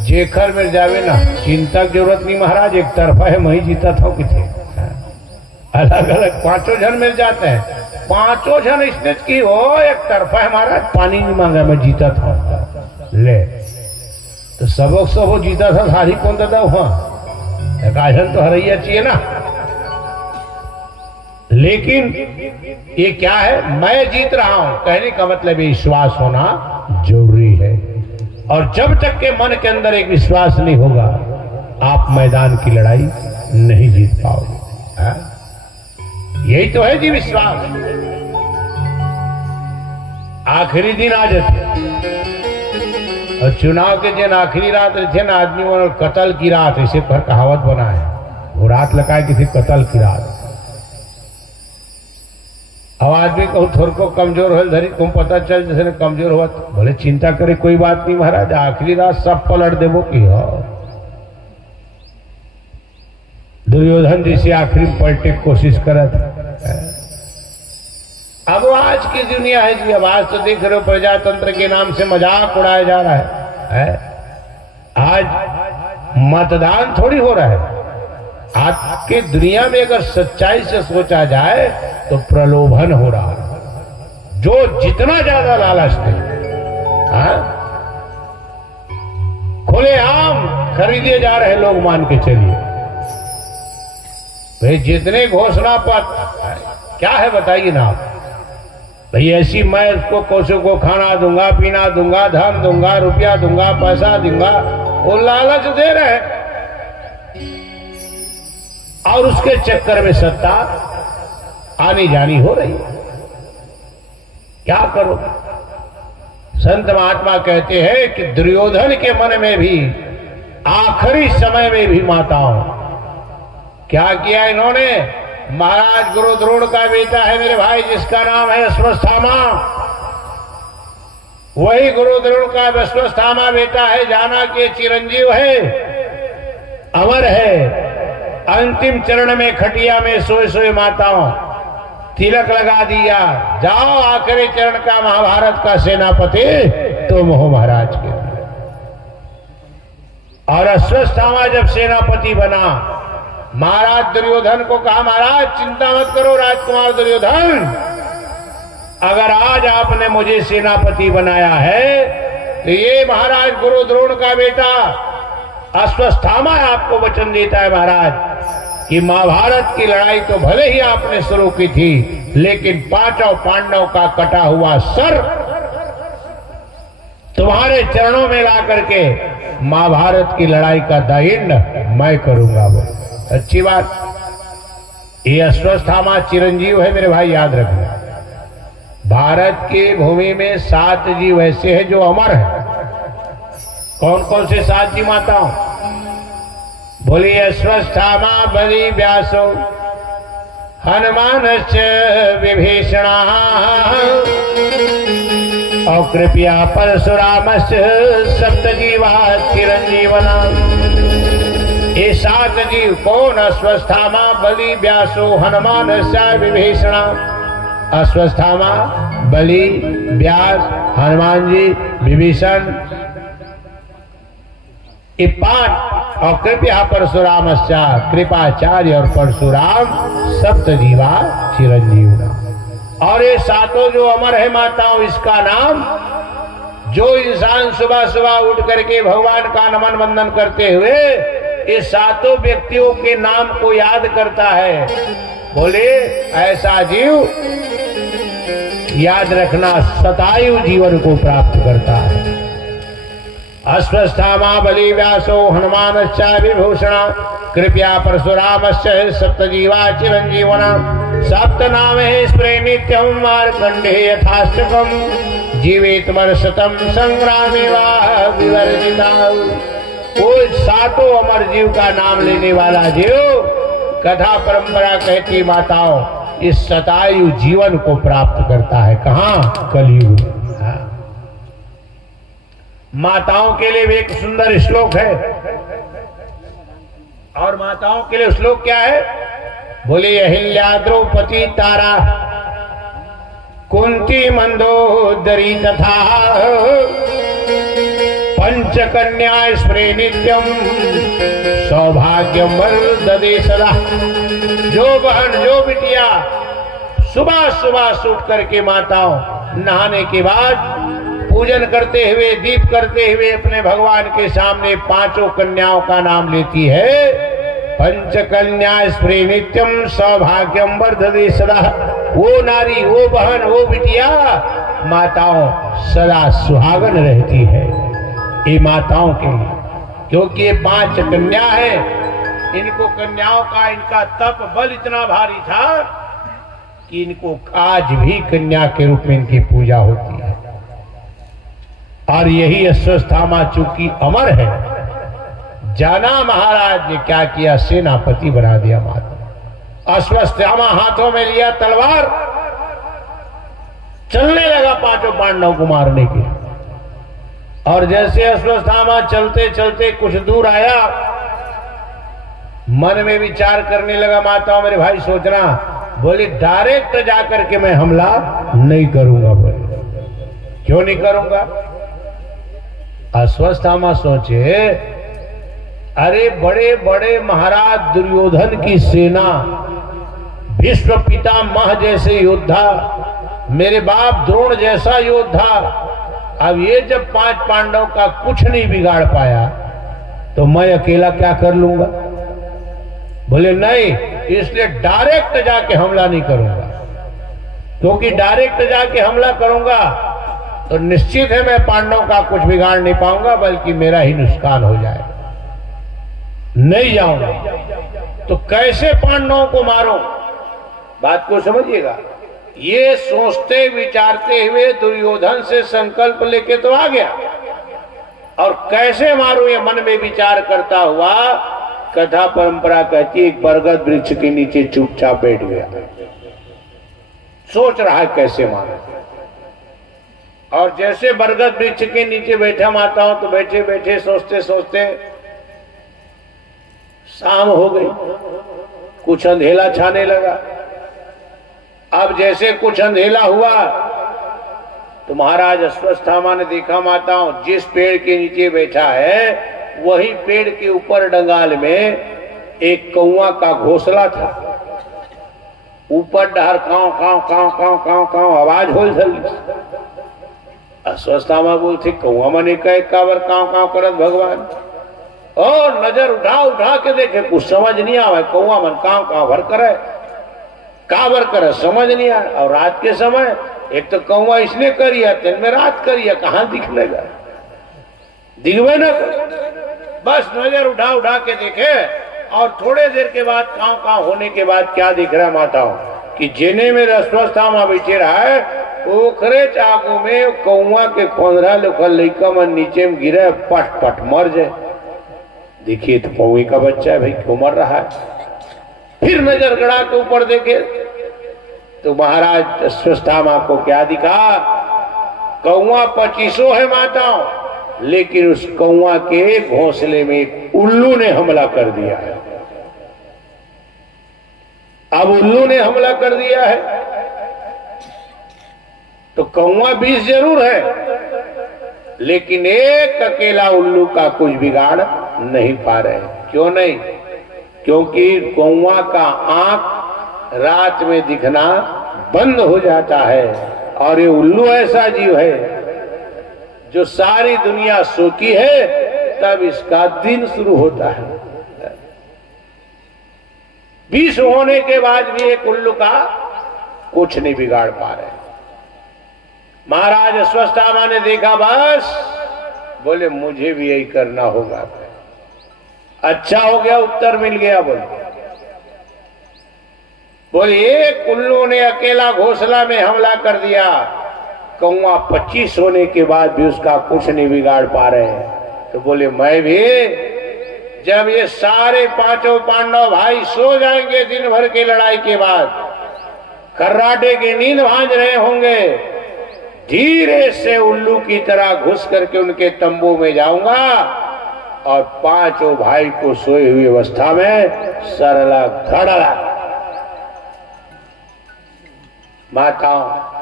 जेखर में जावे ना, चिंता की जरूरत नहीं महाराज, एक तरफा है, वही जीता था किथे। अलग अलग 5 जन मिल जाते हैं, 5 जन इसने की हो, एक तरफा है महाराज, पानी नहीं मांगा, मैं जीता था। ले तो सबक जीता था, हारी कौन था वहां? एकाजन तो हरैया चाहिए ना। लेकिन ये क्या है, मैं जीत रहा हूं कहने का मतलब विश्वास होना जरूरी है। और जब तक के मन के अंदर एक विश्वास नहीं होगा, आप मैदान की लड़ाई नहीं जीत पाओगे। यही तो है जी विश्वास। आखिरी दिन आ जाते और चुनाव के दिन आखिरी रात रहते ना, आदमी वो कत्ल की रात, इसे पर कहावत बना है, वो रात लगा किसी कत्ल की रात। अब आदमी कहूँ थोड़ को कमजोर हो धरी तुम पता चल जैसे कमजोर हुआ, भले चिंता करे कोई बात नहीं महाराज, आखिरी रात सब पलट देवो की हो। दुर्योधन जैसे आखिरी पलटे की कोशिश करत। अब आज की दुनिया है जी, अब आज तो देख रहे हो प्रजातंत्र के नाम से मजाक उड़ाया जा रहा है। आज मतदान थोड़ी हो रहा है, आज के दुनिया में अगर सच्चाई से सोचा जाए तो प्रलोभन हो रहा है। जो जितना ज्यादा लालच दे, खुलेआम खरीदे जा रहे लोग, मान के चलिए भाई। जितने घोषणा पत्र क्या है बताइए ना आप भाई, ऐसी मैं उसको कोसों को खाना दूंगा, पीना दूंगा, धन दूंगा, रुपया दूंगा, पैसा दूंगा, वो लालच दे रहे हैं। और उसके चक्कर में सत्ता आनी जानी हो रही है। क्या करो? संत महात्मा कहते हैं कि दुर्योधन के मन में भी आखिरी समय में भी माताओं क्या किया इन्होंने? महाराज गुरु द्रोण का बेटा है मेरे भाई, जिसका नाम है अश्वत्थामा, वही गुरु द्रोण का अश्वत्थामा बेटा है, जाना कि चिरंजीव है, अमर है। अंतिम चरण में खटिया में सोए सोए माताओं तिलक लगा दिया, जाओ आखिरी चरण का महाभारत का सेनापति तुम हो महाराज के। और अश्वत्थामा जब सेनापति बना, महाराज दुर्योधन को कहा, महाराज चिंता मत करो राजकुमार दुर्योधन, अगर आज आपने मुझे सेनापति बनाया है तो ये महाराज गुरु द्रोण का बेटा अश्वत्थामा आपको वचन देता है महाराज कि महाभारत की लड़ाई तो भले ही आपने शुरू की थी, लेकिन पांचों पांडव का कटा हुआ सर तुम्हारे चरणों में ला करके महाभारत की लड़ाई का दायित्व मैं करूंगा। वो अच्छी बात। ये अश्वत्थामा चिरंजीव है मेरे भाई, याद रखना। भारत की भूमि में 7 जीव ऐसे हैं जो अमर है। कौन कौन से 7 जीव माताओं? बोलिए अश्वत्थामा, बलि, व्यासो, हनुमानश्च विभीषणा और कृपया परशुरामश्च सप्तजीवा चिरंजीवना। ये 7 जीव कौन? अश्वत्थामा, बलि, व्यासो, हनुमानश्च विभीषणा। अश्वत्थामा, बलि, व्यास, हनुमान जी, विभीषण, ये 5 और कृपया परशुरामश्चा, कृपाचार्य और परशुराम सप्तजीवा चिरंजीवना। और ये 7 जो अमर है माताओं, इसका नाम जो इंसान सुबह सुबह उठ करके भगवान का नमन वंदन करते हुए ये 7 व्यक्तियों के नाम को याद करता है, बोले ऐसा जीव याद रखना शतायु जीवन को प्राप्त करता है। अश्वत्थामा, बलि, व्यासो, हनुमानश्च विभूषणा, कृपया परशुरामश्च सप्तजीवा चिरंजीवना। सप्तनामे स्प्रे नित्यं मार्कंडेय यथाष्टकम्, जीवेत वर्षतम संग्रामे वा विवर्जिता। वो 7 अमर जीव का नाम लेने वाला जीव, कथा परंपरा कहती माताओं, इस शतायु जीवन को प्राप्त करता है। कहाँ? कलयुग में। माताओं के लिए भी एक सुंदर श्लोक है, और माताओं के लिए श्लोक क्या है? बोले अहिल्या, द्रौपदी, तारा, कुंती, मंदोदरी तथा पंचकन्या स्प्रे नित्यम सौभाग्यम वर्धते सदा। जो बहन, जो बिटिया सुबह सुबह उठ करके माताओं नहाने के बाद पूजन करते हुए, दीप करते हुए अपने भगवान के सामने 5 कन्याओं का नाम लेती है, पंचकन्या स्प्रे नित्यम सौभाग्यम वर्धते सदा। वो नारी, वो बहन, वो बिटिया माताओं सदा सुहागन रहती है। ये माताओं के लिए, क्योंकि ये 5 कन्या है। इनको कन्याओं का इनका तप बल इतना भारी था कि इनको आज भी कन्या के रूप में इनकी पूजा होती है। और यही अश्वत्थामा चूंकि अमर है, जाना महाराज ने क्या किया, सेनापति बना दिया माता। अश्वत्थामा हाथों में लिया तलवार, चलने लगा 5 पांडवों को मारने के। और जैसे अश्वत्थामा चलते चलते कुछ दूर आया, मन में विचार करने लगा माताओं मेरे भाई, सोचना, बोले डायरेक्ट जाकर के मैं हमला नहीं करूंगा। बोले क्यों नहीं करूंगा? अश्वत्थामा सोचे, अरे बड़े बड़े महाराज दुर्योधन की सेना, भीष्म पितामह जैसे योद्धा, मेरे बाप द्रोण जैसा योद्धा, अब ये जब 5 पांडव का कुछ नहीं बिगाड़ पाया तो मैं अकेला क्या कर लूंगा? बोले नहीं, इसलिए डायरेक्ट जाके हमला नहीं करूंगा, क्योंकि डायरेक्ट जाके हमला करूंगा तो निश्चित है मैं पांडवों का कुछ बिगाड़ नहीं पाऊंगा, बल्कि मेरा ही नुकसान हो जाएगा। नहीं जाऊंगा तो कैसे पांडवों को मारूं? बात को समझिएगा। ये सोचते विचारते हुए दुर्योधन से संकल्प लेके तो आ गया, और कैसे मारूं ये मन में विचार करता हुआ, कथा परंपरा कहती है एक बरगद वृक्ष के नीचे चुपचाप बैठ गया, सोच रहा है कैसे मारूं। और जैसे बरगद वृक्ष के नीचे बैठा माताओं, तो बैठे बैठे सोचते सोचते शाम हो गई, कुछ अंधेला छाने लगा। अब जैसे कुछ अंधेला हुआ तो महाराज अश्वत्थामा ने देखा माताओं, जिस पेड़ के नीचे बैठा है वही पेड़ के ऊपर डंगाल में एक कौआ का घोंसला था। ऊपर डहर कांव कांव कांव कांव कांव कांव आवाज हो जल्दी। अश्वत्थामा बोलते, कौआ मने कहे कावर कांव कांव करत भगवान, और नजर उठा उठा के देखे, कुछ समझ नहीं आवे। कौआ मन कहाँ भर करे समझ नहीं आए। और रात के समय एक तो कौआ इसने करिया, तेन में रात करिया, कहाँ दिखलेगा, दिखवे न कर। बस नजर उठा उठा के देखे, और थोड़े देर के बाद काव होने के बाद क्या दिख रहा है माताओं, कि जेने में रसवस्था में बैठे रहा है, ओखरे चाकू में कौआ के खोंदरा लोखल लइका मन नीचे में गिरे, पट पट मर जाए। देखिए तो कौए का बच्चा है भाई, क्यों मर रहा है। फिर नजर गड़ा के ऊपर देखे तो महाराज अश्वस्थामा को क्या दिखा, कौआ 2500 है माताओं, लेकिन उस कौआ के घोंसले में एक उल्लू ने हमला कर दिया है। अब उल्लू ने हमला कर दिया है तो कौआ 20 जरूर है, लेकिन एक अकेला उल्लू का कुछ बिगाड़ नहीं पा रहे। क्यों नहीं? क्योंकि कौआ का आंख रात में दिखना बंद हो जाता है, और ये उल्लू ऐसा जीव है जो सारी दुनिया सोती है, तब इसका दिन शुरू होता है। 20 होने के बाद भी एक उल्लू का कुछ नहीं बिगाड़ पा रहे। महाराज अश्वस्थामा ने देखा, बस बोले मुझे भी यही करना होगा। अच्छा हो गया, उत्तर मिल गया। बोले एक उल्लू ने अकेला घोंसला में हमला कर दिया, कौआ 25 होने के बाद भी उसका कुछ नहीं बिगाड़ पा रहे हैं। तो बोले मैं भी, जब ये सारे पांचों पांडव भाई सो जाएंगे दिन भर की लड़ाई के बाद, खर्राटे की नींद भांज रहे होंगे, धीरे से उल्लू की तरह घुस करके उनके तंबू में जाऊंगा और पांचों भाई को सोई हुई अवस्था में सरला घड़ला। माताओं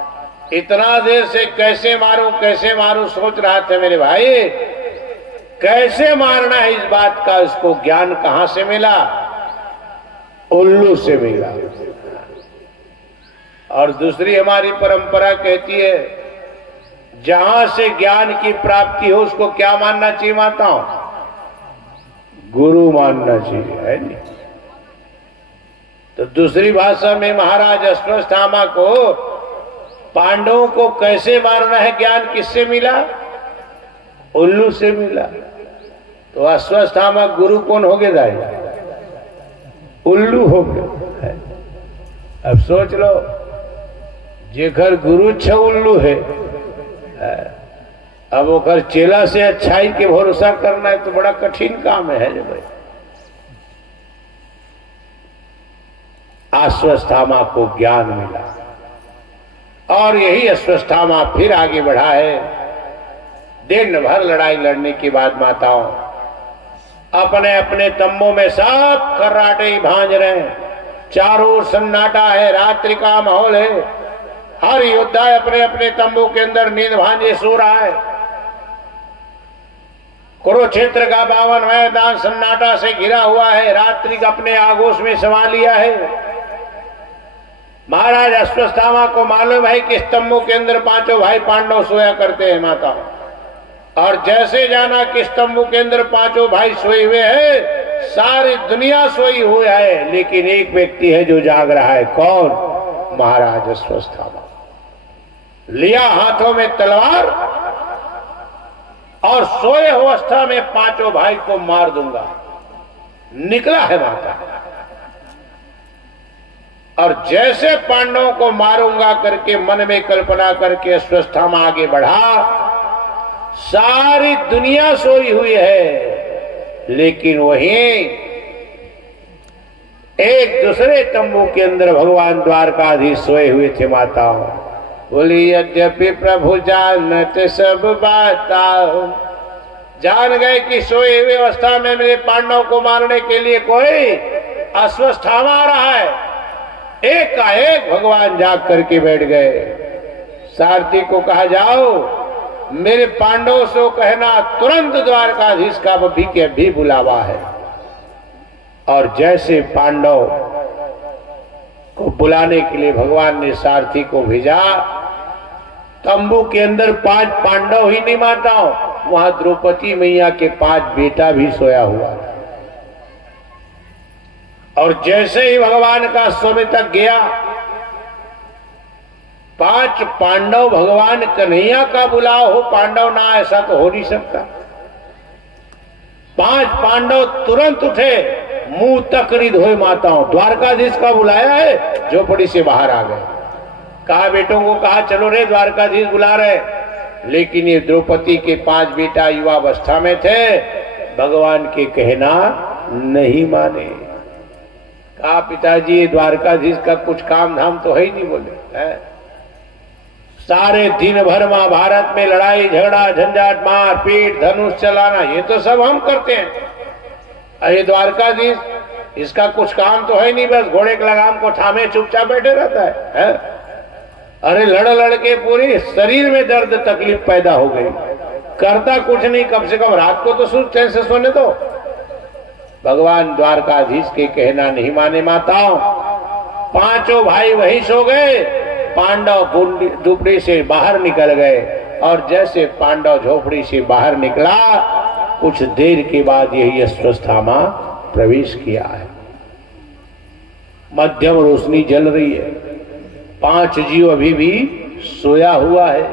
इतना देर से कैसे मारूं सोच रहा था मेरे भाई, कैसे मारना है इस बात का इसको ज्ञान कहां से मिला? उल्लू से मिला। और दूसरी हमारी परंपरा कहती है, जहां से ज्ञान की प्राप्ति हो उसको क्या मानना चाहिए माताओं? गुरु मानना चाहिए, है नहीं? तो दूसरी भाषा में महाराज अश्वस्थामा को पांडवों को कैसे मारना है ज्ञान किससे मिला? उल्लू से मिला। तो अश्वस्थामा गुरु कौन हो गए? उल्लू हो गए। अब सोच लो, जेकर गुरु छ उल्लू है, अब ओकर चेला से अच्छाई के भरोसा करना है तो बड़ा कठिन काम है भाई। अश्वस्थामा को ज्ञान मिला और यही अश्वस्थामा फिर आगे बढ़ा है। दिन भर लड़ाई लड़ने के बाद माताओं अपने अपने तंबों में सब खर्राटे ही भांज रहे हैं, चारों ओर सन्नाटा है, रात्रि का माहौल है, हर योद्धा अपने अपने तंबू के अंदर नींद भांजे सो रहा है। कुरुक्षेत्र का 52 मैदान सन्नाटा से घिरा हुआ है, रात्रि का अपने आगोश में समा लिया है। महाराज अश्वस्थामा को मालूम है कि इस तंबू के अंदर पांचों भाई पांडव सोया करते हैं माता, और जैसे जाना कि इस तंबू के अंदर पांचों भाई सोए हुए हैं, सारी दुनिया सोई हुई है, लेकिन एक व्यक्ति है जो जाग रहा है। कौन? महाराज अश्वस्थामा। लिया हाथों में तलवार और सोए अवस्था में पांचों भाई को मार दूंगा, निकला है माता। और जैसे पांडवों को मारूंगा करके मन में कल्पना करके अश्वस्थामा आगे बढ़ा। सारी दुनिया सोई हुई है, लेकिन वहीं एक दूसरे तंबू के अंदर भगवान द्वारकाधीश सोए हुए थे माताओं। बोली यद्यपि प्रभु जानत सब बाताओं, जान गए कि सोए हुए अवस्था में मेरे पांडवों को मारने के लिए कोई अश्वस्थामा आ रहा है। एक का एक भगवान जाग करके बैठ गए। सारथी को कहा, जाओ मेरे पांडवों से कहना तुरंत द्वारकाधीश का भी बुलावा है। और जैसे पांडव को बुलाने के लिए भगवान ने सारथी को भेजा, तंबू के अंदर 5 पांडव ही नहीं माताओं, वहां द्रौपदी मैया के 5 बेटा भी सोया हुआ था। और जैसे ही भगवान का समय तक गया, 5 पांडव भगवान कन्हैया का बुलाव हो, पांडव ना, ऐसा तो हो नहीं सकता। 5 पांडव तुरंत उठे, मुंह तक नहीं धोए माताओं, द्वारकाधीश का बुलाया है, झोपड़ी से बाहर आ गए। कहा बेटों को, कहा चलो रे द्वारकाधीश बुला रहे। लेकिन ये द्रौपदी के 5 बेटा युवावस्था में थे, भगवान के कहना नहीं माने। कहा पिताजी द्वारकाधीश का कुछ काम धाम तो है ही नहीं, बोले है। सारे दिन भर महाभारत में लड़ाई झगड़ा झंझाट मार पीट धनुष चलाना, ये तो सब हम करते हैं। अरे द्वारकाधीश, इसका कुछ काम तो है नहीं, बस घोड़े के लगाम को थामे चुपचाप बैठे रहता है? अरे लड़ लड़ के पूरी शरीर में दर्द तकलीफ पैदा हो गई, करता कुछ नहीं, कम से कम रात को तो चैन से सोने दो। भगवान द्वारकाधीश के कहना नहीं माने माताओं। 5 भाई वही सो गए, पांडव झोपड़ी से बाहर निकल गए। और जैसे पांडव झोपड़ी से बाहर निकला, कुछ देर के बाद यही अश्वत्थामा प्रवेश किया है। मध्यम रोशनी जल रही है, 5 जीव अभी भी सोया हुआ है।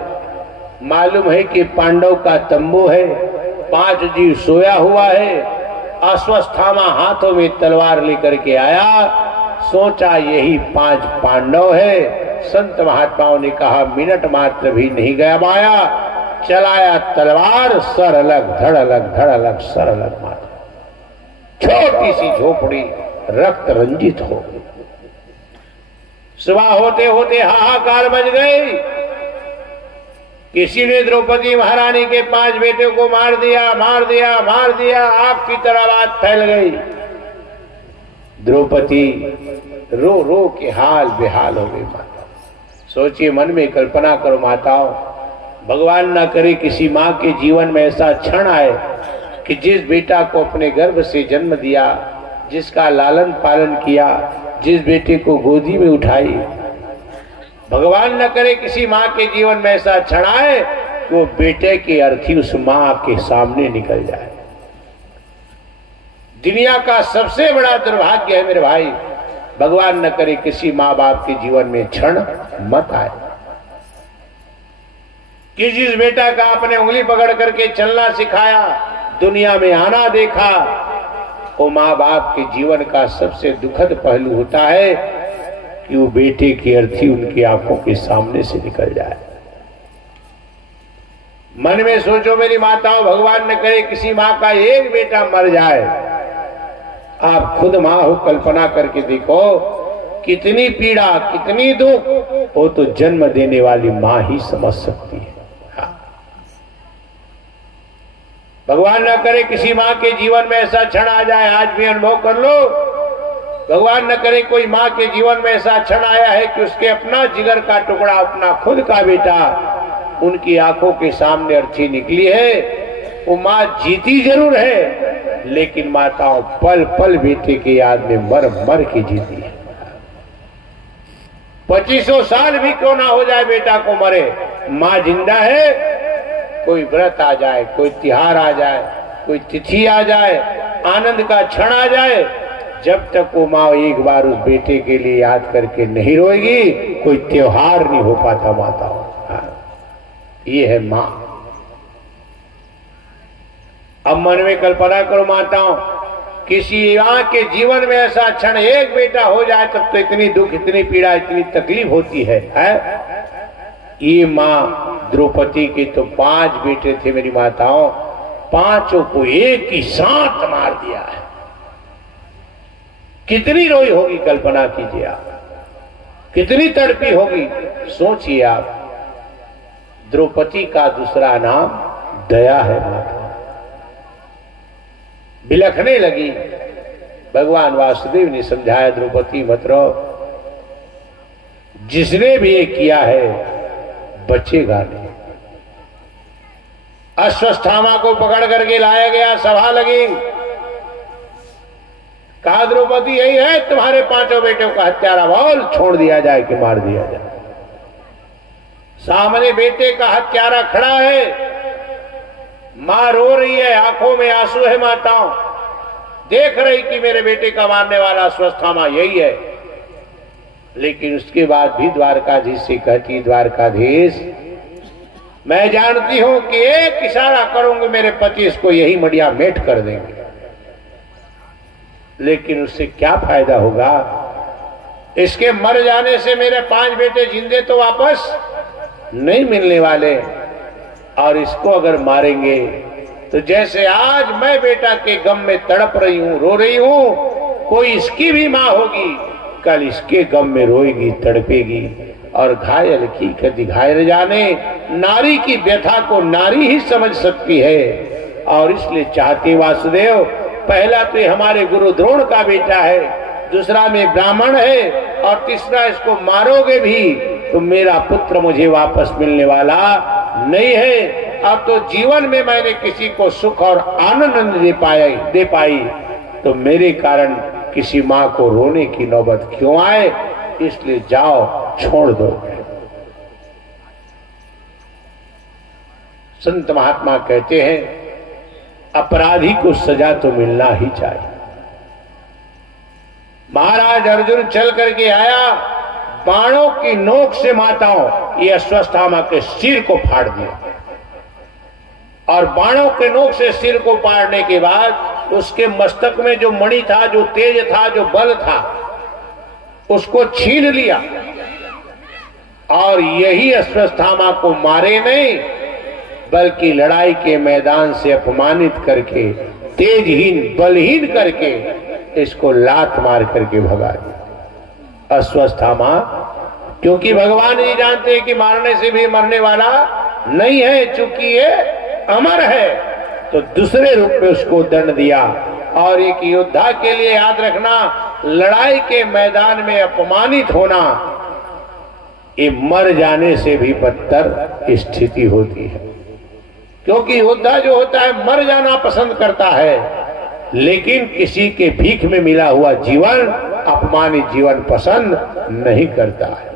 मालूम है कि पांडव का तंबू है, 5 जीव सोया हुआ है। अश्वत्थामा हाथों में तलवार लेकर के आया, सोचा यही 5 पांडव है। संत महात्माओं ने कहा मिनट मात्र भी नहीं गया माया, चलाया तलवार, सर अलग धड़ अलग, धड़ अलग सर अलग मार। छोटी सी झोपड़ी रक्त रंजित हो गई। सुबह होते होते हाहाकार मच गई। किसी ने द्रौपदी महारानी के 5 बेटे को मार दिया, मार दिया, मार दिया, आग की तरह बात फैल गई। द्रौपदी रो रो के हाल बेहाल हो गई। माता सोचिए, मन में कल्पना करो माताओं, भगवान ना करे किसी माँ के जीवन में ऐसा क्षण आए कि जिस बेटा को अपने गर्भ से जन्म दिया, जिसका लालन पालन किया, जिस बेटे को गोदी में उठाई, भगवान न करे किसी माँ के जीवन में ऐसा क्षण आए कि वो बेटे की अर्थी उस माँ के सामने निकल जाए। दुनिया का सबसे बड़ा दुर्भाग्य है मेरे भाई, भगवान न करे किसी माँ बाप के जीवन में क्षण मत आए कि जिस बेटा का आपने उंगली पकड़ करके चलना सिखाया, दुनिया में आना देखा, वो माँ बाप के जीवन का सबसे दुखद पहलू होता है कि वो बेटे की अर्थी उनकी आंखों के सामने से निकल जाए। मन में सोचो मेरी माताओं, भगवान न करे किसी माँ का एक बेटा मर जाए। आप खुद माँ हो, कल्पना करके देखो कितनी पीड़ा, कितनी दुख, वो तो जन्म देने वाली माँ ही समझ सकती है। भगवान न करे किसी माँ के जीवन में ऐसा क्षण आ जाए, आज भी अनुभव कर लो। भगवान न करे कोई माँ के जीवन में ऐसा क्षण आया है कि उसके अपना जिगर का टुकड़ा, अपना खुद का बेटा उनकी आंखों के सामने अर्थी निकली है। वो माँ जीती जरूर है, लेकिन माताओं पल पल बेटे की याद में मर मर के जीती है। 2500 साल भी क्यों ना हो जाए बेटा को मरे, माँ जिंदा है। कोई व्रत आ जाए, कोई त्योहार आ जाए, कोई तिथि आ जाए, आनंद का क्षण आ जाए, जब तक वो माँ एक बार उस बेटे के लिए याद करके नहीं रोएगी, कोई त्योहार नहीं हो पाता माताओं। ये है माँ। अब मन में कल्पना करो माताओं, किसी माँ के जीवन में ऐसा क्षण एक बेटा हो जाए तब तो इतनी दुख, इतनी पीड़ा, इतनी तकलीफ होती है। ये माँ द्रौपदी के तो 5 बेटे थे मेरी माताओं, 5 को एक ही साथ मार दिया है। कितनी रोई होगी, कल्पना कीजिए आप, कितनी तड़पी होगी। सोचिए आप, द्रौपदी का दूसरा नाम दया है। माता बिलखने लगी। भगवान वासुदेव ने समझाया, द्रौपदी मत रो, जिसने भी ये किया है बचेगा नहीं। अश्वत्थामा को पकड़ करके लाया गया, सभा लगी। कहा द्रौपदी यही है तुम्हारे 5 बेटों का हत्यारा, बोल छोड़ दिया जाए कि मार दिया जाए। सामने बेटे का हत्यारा खड़ा है, मां रो रही है, आंखों में आंसू है माताओं, देख रही कि मेरे बेटे का मारने वाला अश्वत्थामा यही है। लेकिन उसके बाद भी द्वारकाधीश से कहती, द्वारकाधीश मैं जानती हूं कि एक इशारा करूंगी मेरे पति इसको यही मडिया मेट कर देंगे, लेकिन उससे क्या फायदा होगा? इसके मर जाने से मेरे 5 बेटे जिंदे तो वापस नहीं मिलने वाले, और इसको अगर मारेंगे तो जैसे आज मैं बेटा के गम में तड़प रही हूं, रो रही हूं, कोई इसकी भी मां होगी, कल इसके गम में रोएगी, तड़पेगी। और घायल की कति घायल जाने, नारी की व्यथा को नारी ही समझ सकती है। और इसलिए चाहते वासुदेव, पहला तो हमारे गुरु द्रोण का बेटा है, दूसरा में ब्राह्मण है, और तीसरा इसको मारोगे भी तो मेरा पुत्र मुझे वापस मिलने वाला नहीं है। अब तो जीवन में मैंने किसी को सुख और आनंद दे पाई, तो मेरे कारण किसी मां को रोने की नौबत क्यों आए? इसलिए जाओ, छोड़ दो। संत महात्मा कहते हैं अपराधी को सजा तो मिलना ही चाहिए। महाराज अर्जुन चल करके आया, बाणों की नोक से माताओं ये अश्वत्थामा के सिर को फाड़ दिया, और बाणों के नोक से सिर को फाड़ने के बाद उसके मस्तक में जो मणि था, जो तेज था, जो बल था, उसको छीन लिया। और यही अश्वत्थामा को मारे नहीं, बल्कि लड़ाई के मैदान से अपमानित करके, तेजहीन बलहीन करके इसको लात मार करके भगा दिया। अश्वत्थामा, क्योंकि भगवान ये जानते हैं कि मारने से भी मरने वाला नहीं है, चूंकि ये अमर है, तो दूसरे रूप में उसको दंड दिया। और एक योद्धा के लिए याद रखना, लड़ाई के मैदान में अपमानित होना ये मर जाने से भी बदतर स्थिति होती है। क्योंकि योद्धा जो होता है मर जाना पसंद करता है, लेकिन किसी के भीख में मिला हुआ जीवन, अपमानित जीवन पसंद नहीं करता है।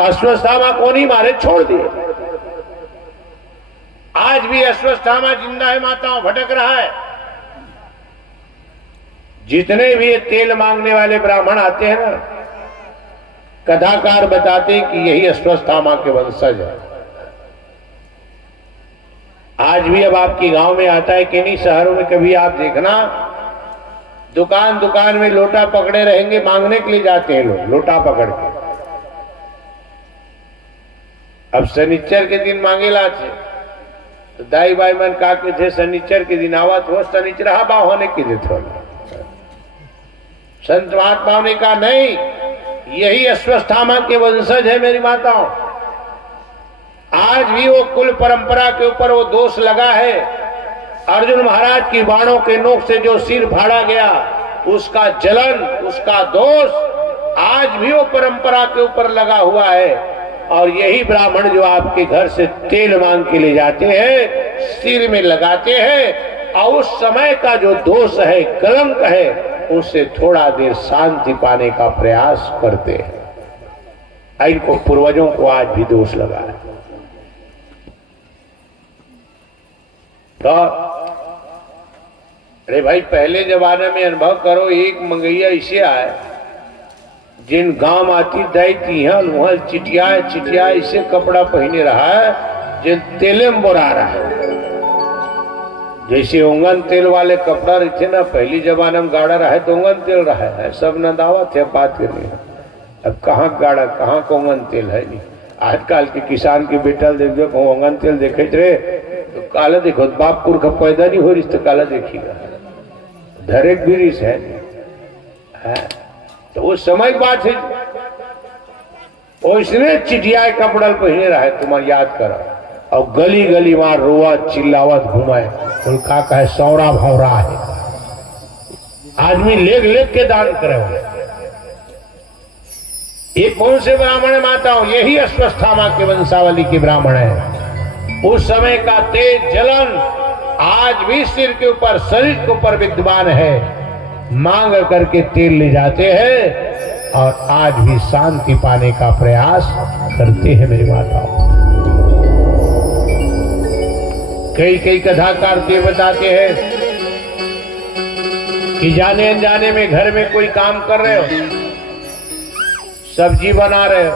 अश्वत्थामा को नहीं मारे, छोड़ दिए। आज भी अश्वत्थामा जिंदा है माताओं, भटक रहा है। जितने भी तेल मांगने वाले ब्राह्मण आते हैं ना, कथाकार बताते हैं कि यही अश्वत्थामा के वंशज है। आज भी अब आपकी गांव में आता है कि नहीं, शहरों में कभी आप देखना, दुकान दुकान में लोटा पकड़े रहेंगे, मांगने के लिए जाते हैं लोग लोटा पकड़ के। अब शनिचर के दिन मांगेला थे तो दाई बाई मन का के थे, शनिचर के दिन आवत हो, शनिचरा बा होने के लिए थोड़ा। संत महात्माओं ने कहा नहीं, यही अश्वत्थामा के वंशज है मेरी माताओं। आज भी वो कुल परंपरा के ऊपर वो दोष लगा है। अर्जुन महाराज की बाणों के नोक से जो सिर फाड़ा गया, उसका जलन, उसका दोष आज भी वो परंपरा के ऊपर लगा हुआ है। और यही ब्राह्मण जो आपके घर से तेल मांग के ले जाते हैं, सिर में लगाते हैं, और उस समय का जो दोष है, कलंक है, उससे थोड़ा देर शांति पाने का प्रयास करते हैं। इनको पूर्वजों को आज भी दोष लगा है। तो अरे भाई, पहले जमाने में अनुभव करो, एक मंगैया इसे आए, जिन गांव आती दाई तिहल वहां चिटिया इसे कपड़ा पहने रहा है, जिन तेले में बोरा रहा है। जैसे ओंगन तेल वाले कपड़ा रहते ना, पहली जमाने में गाड़ा रहा है तो ओंगन तेल रहा है, सब न दावत है बात करने। अब कहाँ गाड़ा, कहाँ को ओंगन तेल है नहीं। आजकल के किसान के बेटा देख दो, ओंगन तेल देखे रे तो काला देखो, बापपुर का पैदा नहीं हो रही तो काला देखिएगा, धरेक भी रिस है। तो वो समय की बात है, उसने चिटिया कपड़ा पहने रहा है, तुम्हारा याद करो। और गली गली वहां रोआ चिल्लावत घुमाए, उनका कहे सौरा भौरा है। आदमी लेग लेग के दान करे। ये कौन से ब्राह्मण है माताओं? यही अश्वत्थामा के वंशावली के ब्राह्मण है। उस समय का तेज जलन आज भी सिर के ऊपर, शरीर के ऊपर विद्यमान है। मांग करके तेल ले जाते हैं और आज भी शांति पाने का प्रयास करते हैं मेरी माताओं। कई कई कथाकार ये बताते हैं कि जाने अनजाने में घर में कोई काम कर रहे हो, सब्जी बना रहे हो,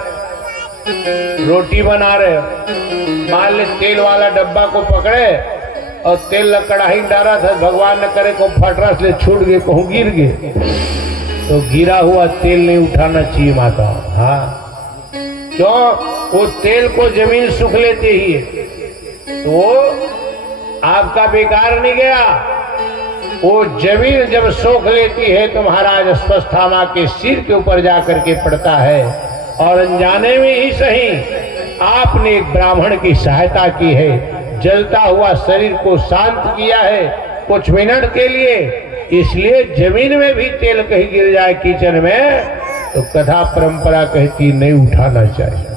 रोटी बना रहे हो, मान ले तेल वाला डब्बा को पकड़े और तेल कढ़ाई डाला था, भगवान न करे को फटरा से छूट गए, कहूँ गिर गए, तो गिरा हुआ तेल नहीं उठाना चाहिए माता। हाँ, क्यों? वो तेल को जमीन सुख लेते ही है, तो आपका बेकार नहीं गया। वो जमीन जब सोख लेती है तो महाराज अश्वत्थामा के सिर के ऊपर जाकर के पड़ता है, और अनजाने में ही सही आपने एक ब्राह्मण की सहायता की है, जलता हुआ शरीर को शांत किया है कुछ मिनट के लिए, इसलिए जमीन में भी तेल कहीं गिर जाए किचन में तो कथा परंपरा कहती नहीं उठाना चाहिए।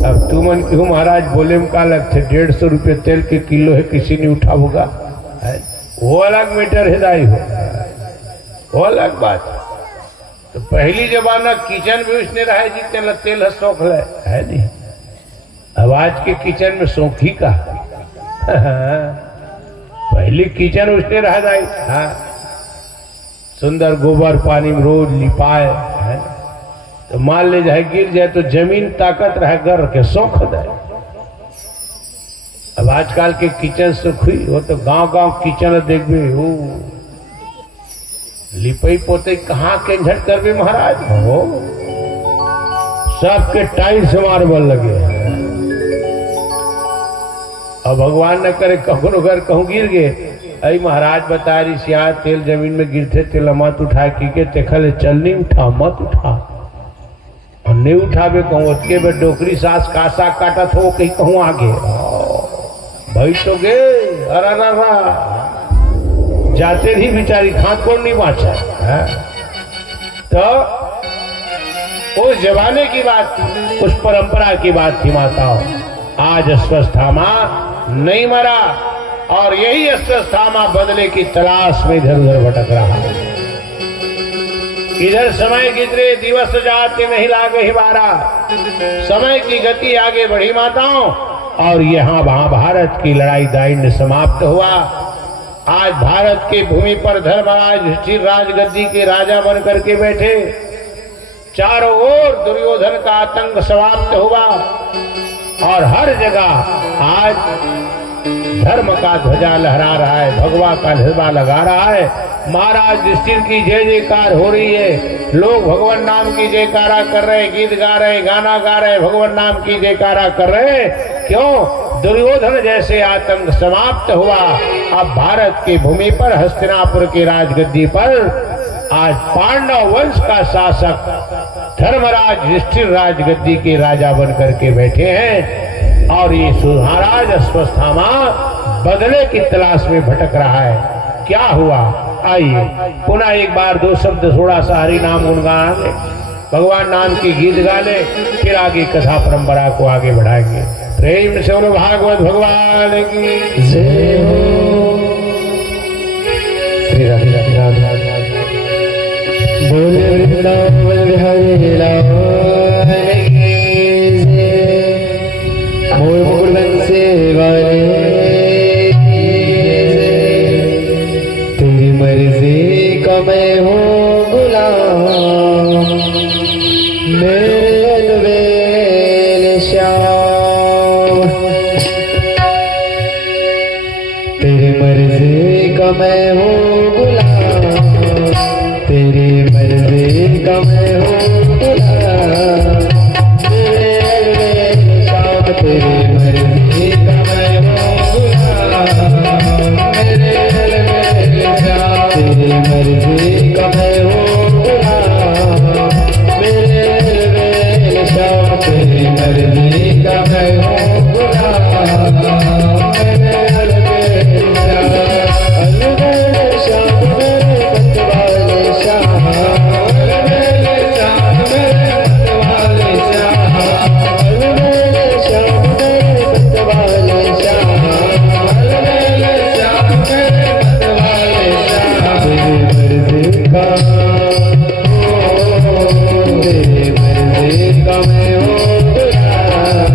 अब तुमन क्यों महाराज बोले में का लगते 150 रुपये तेल के किलो है, किसी ने उठा होगा, वो अलग मीटर है दाई हो, वो अलग बात। तो पहली जमाना किचन में उसने रहा जितने तेल शौक है नहीं, अब आज के किचन में शौक ही का पहली किचन उसने रह जाए। हाँ, सुंदर गोबर पानी में रोज लिपाए है, तो मान ले जाए गिर जाए तो जमीन ताकत रहे गर के शौक दे। अब आजकल के किचन सुख हुई, वो तो गांव गांव किचन देखबे हो, लिपई पोते कहाँ के झट करबे महाराज, हो सबके टाइल्स मार्बल लगे हैं। अब भगवान न करे कखनो घर कहूँ गिर गए, अरे महाराज बता रही सिया तेल जमीन में गिरते तेल मत उठा की तेखल चल नहीं उठा, मत उठा, और नहीं उठावे कहूँ उसके में डोकरी सास कासा काटा थो कहीं कहूँ आगे भाई तो गे, अरा जाते ही बेचारी खात कौन नहीं बाँचा है। तो उस जमाने की बात, उस परंपरा की बात थी माताओं। आज अश्वत्थामा नहीं मरा, और यही अश्वत्थामा बदले की तलाश में इधर उधर भटक रहा है। इधर समय गुजरे दिवस जाते नहीं लागे ही बारा, समय की गति आगे बढ़ी माताओं, और यहाँ महाभारत की लड़ाई दैन्य समाप्त हुआ। आज भारत की भूमि पर धर्मराज युधिष्ठिर राजगद्दी के राजा बन करके बैठे, चारों ओर दुर्योधन का आतंक समाप्त हुआ, और हर जगह आज धर्म का ध्वजा लहरा रहा है, भगवा का ध्वजा लगा रहा है। महाराज युधिष्ठिर की जय जयकार हो रही है, लोग भगवान नाम की जयकारा कर रहे, गीत गा रहे, गाना गा रहे, भगवान नाम की जयकारा कर रहे। क्यों? दुर्योधन जैसे आतंक समाप्त हुआ। अब भारत की भूमि पर हस्तिनापुर की राजगद्दी पर आज पांडव वंश का शासक धर्मराज युधिष्ठिर राजगद्दी के राजा बन करके बैठे हैं, और ये महाराज अश्वत्थामा बदले की तलाश में भटक रहा है। क्या हुआ? आइए पुनः एक बार दो शब्द थोड़ा सा हरि नाम गुणगान, भगवान नाम की गीत गा ले, फिर आगे कथा परंपरा को आगे बढ़ाएंगे। प्रेम से बोलो भागवत भगवान की जय हो। श्री राधे राधे राधे राधे बोले वृंदावन बिहारी लाल की जय। मोर मुकुट बंसे वाले तेरी मर्जी का मैं हूँ गुलाम, मेरे अलवेल श्याम। तेरी मर्जी का मैं हूँ गुलाम, तेरी मर्जी का मैं हूँ गुलाम, मेरे अलवेल श्याम। तेरी मर्जी का मैं हूँ गुलाम, मेरे अलवेल श्याम। तेरी मर्जी का मैं हूँ गुलाम, मेरे अलवेल श्याम। तेरी मर्जी का मैं हूँ गुलाम, मेरे अलवेल श्याम। अलवेल श्याम मेरे मतवाले श्याम, अलवेल श्याम मेरे मतवाले श्याम, अलवेल श्याम मेरे मतवाले श्याम, अलवेल श्याम मेरे मतवाले श्याम। तेरी मर्जी का तेरी मर्जी का मैं हूँ गुलाम,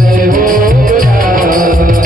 मैं हो बुरा श्याम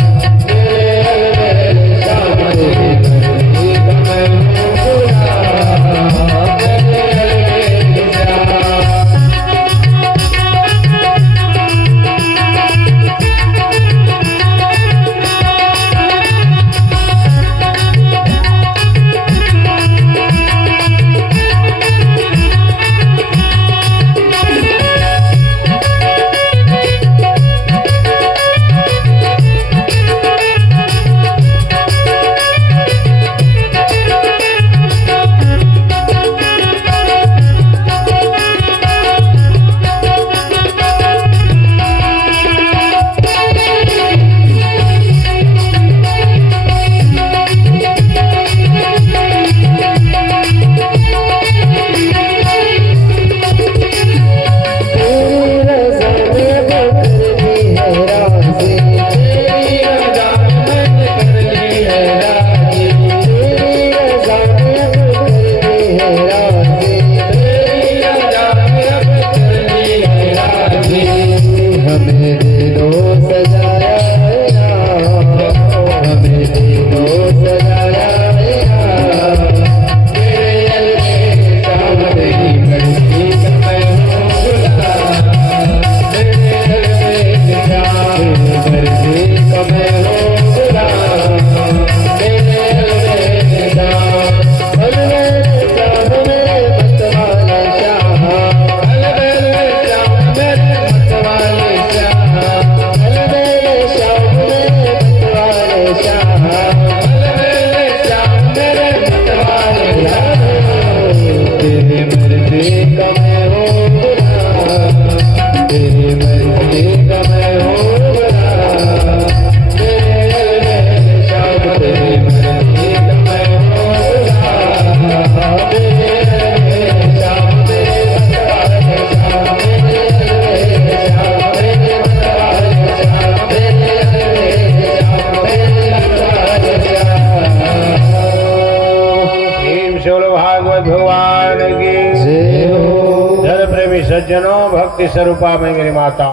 तेरी मर्जी का मैं हो बुरा भगवान की जय प्रेमी सज्जनों, भक्ति स्वरूपा में मेरी माता।